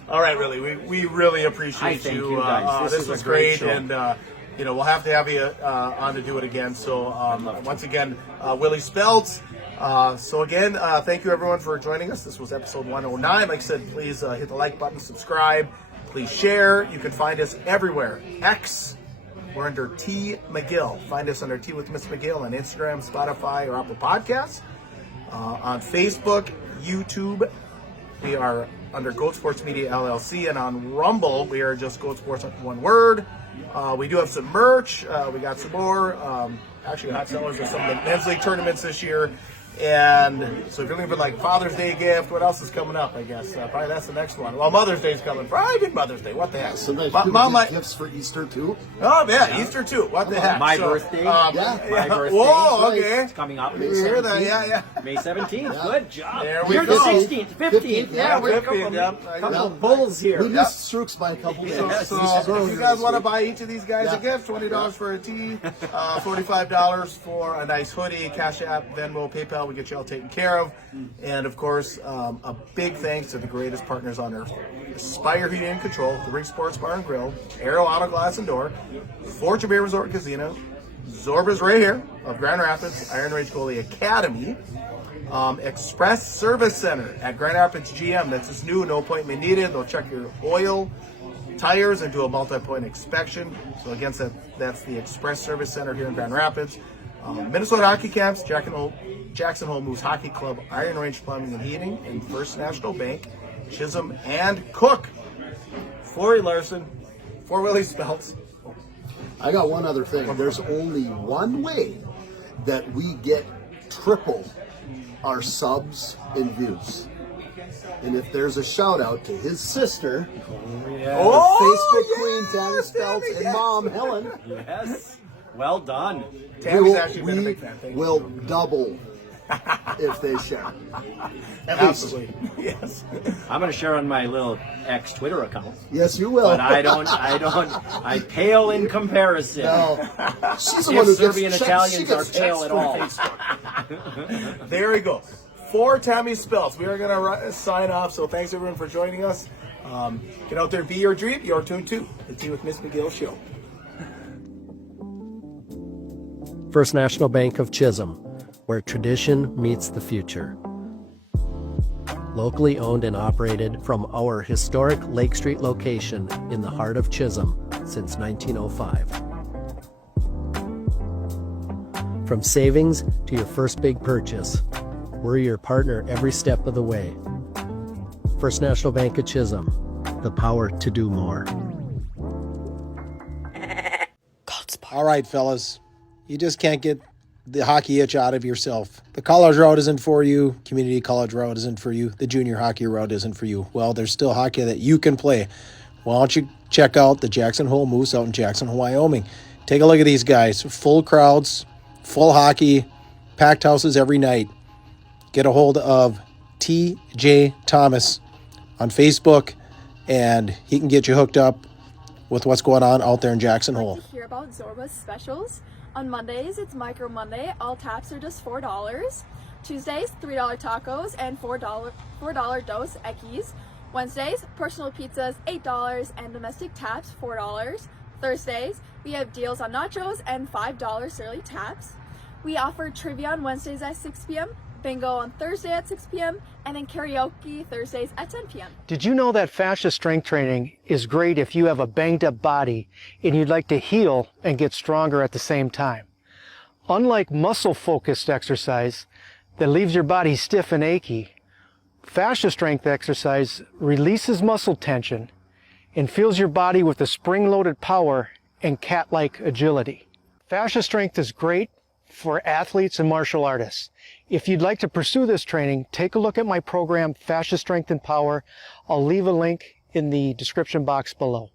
All right, really. We really appreciate I thank you guys. This This was is a great great. show. And, we'll have to have you on to do it again. So, once again, Willie Speltz. So again, thank you everyone for joining us. This was episode 109. Like I said, please hit the like button, subscribe, please share. You can find us everywhere. X, we're under T McGill. Find us under T with Miss McGill on Instagram, Spotify, or Apple Podcasts. On Facebook, YouTube, we are under Goat Sports Media LLC, and on Rumble, we are just Goat Sports one word. We do have some merch. We got some more. Actually, hot sellers of some of the men's league tournaments this year. And so if you're looking for like Father's Day gift, what else is coming up, I guess? Probably that's the next one. Well, Mother's Day's coming. Friday, Mother's Day. What the heck? Sometimes Mom get might... gifts for Easter too. Oh, yeah, Easter too. What the heck? My So, birthday. Yeah. My birthday. Whoa, okay. It's coming up. You hear that? Yeah. May 17th. Yeah. Good job. There we You're go. the 16th, 15th. Yeah, we're a 15th, couple yeah. of bulls here. We missed Strooks by a couple days. So if you guys want to buy each of these guys a gift, $20 for a tee, $45 for a nice hoodie, Cash App, Venmo, PayPal, we get you all taken care of. And of course, a big thanks to the greatest partners on earth. Aspire Heating and Control, the Rig Sports Bar and Grill, Aero Auto Glass and Door, Fortune Bay Resort Casino, Zorba's right here of Grand Rapids, Iron Range Goalie Academy, Express Service Center at Grand Rapids GM. That's just new, no appointment needed. They'll check your oil, tires, and do a multi-point inspection. So again, that's the Express Service Center here in Grand Rapids. Minnesota Hockey Camps, Jackson Hole Moose Hockey Club, Iron Range Plumbing and Heating, and First National Bank, Chisholm and Cook. For Reed Larson, for Willie Speltz. I got one other thing. There's only one way that we get triple our subs and views. And if there's a shout out to his sister, Facebook Queen Tammy Speltz, and Mom Helen, Yes. Well done. Tammy's actually been a big fan. Thank you. will double if they share. At least. Absolutely. Yes. I'm going to share on my little ex Twitter account, Yes, you will. but I pale in comparison. No. She's the If one who Serbian gets Italians are checks pale at from all. Facebook. There we go. For Tammy Speltz, we are going to sign off. So thanks everyone for joining us. Get out there, be your dream. You're tuned to the Tea with Miss McGill show. First National Bank of Chisholm, where tradition meets the future. Locally owned and operated from our historic Lake Street location in the heart of Chisholm since 1905. From savings to your first big purchase, we're your partner every step of the way. First National Bank of Chisholm, the power to do more. All right, fellas. You just can't get the hockey itch out of yourself. The college route isn't for you. Community college route isn't for you. The junior hockey route isn't for you. Well, there's still hockey that you can play. Why don't you check out the Jackson Hole Moose out in Jackson Hole, Wyoming? Take a look at these guys. Full crowds, full hockey, packed houses every night. Get a hold of TJ Thomas on Facebook, and he can get you hooked up with what's going on out there in Jackson Hole. Like to hear about Zorba's specials. On Mondays, it's Micro Monday. All taps are just $4. Tuesdays, $3 tacos and $4 Dos Equis. Wednesdays, personal pizzas, $8 and domestic taps, $4. Thursdays, we have deals on nachos and $5 Surly taps. We offer trivia on Wednesdays at 6 p.m., bingo on Thursday at 6 p.m., and then karaoke Thursdays at 10 p.m. Did you know that fascia strength training is great if you have a banged up body and you'd like to heal and get stronger at the same time? Unlike muscle-focused exercise that leaves your body stiff and achy, fascia strength exercise releases muscle tension and fills your body with a spring-loaded power and cat-like agility. Fascia strength is great for athletes and martial artists. If you'd like to pursue this training, take a look at my program, Fascia Strength and Power. I'll leave a link in the description box below.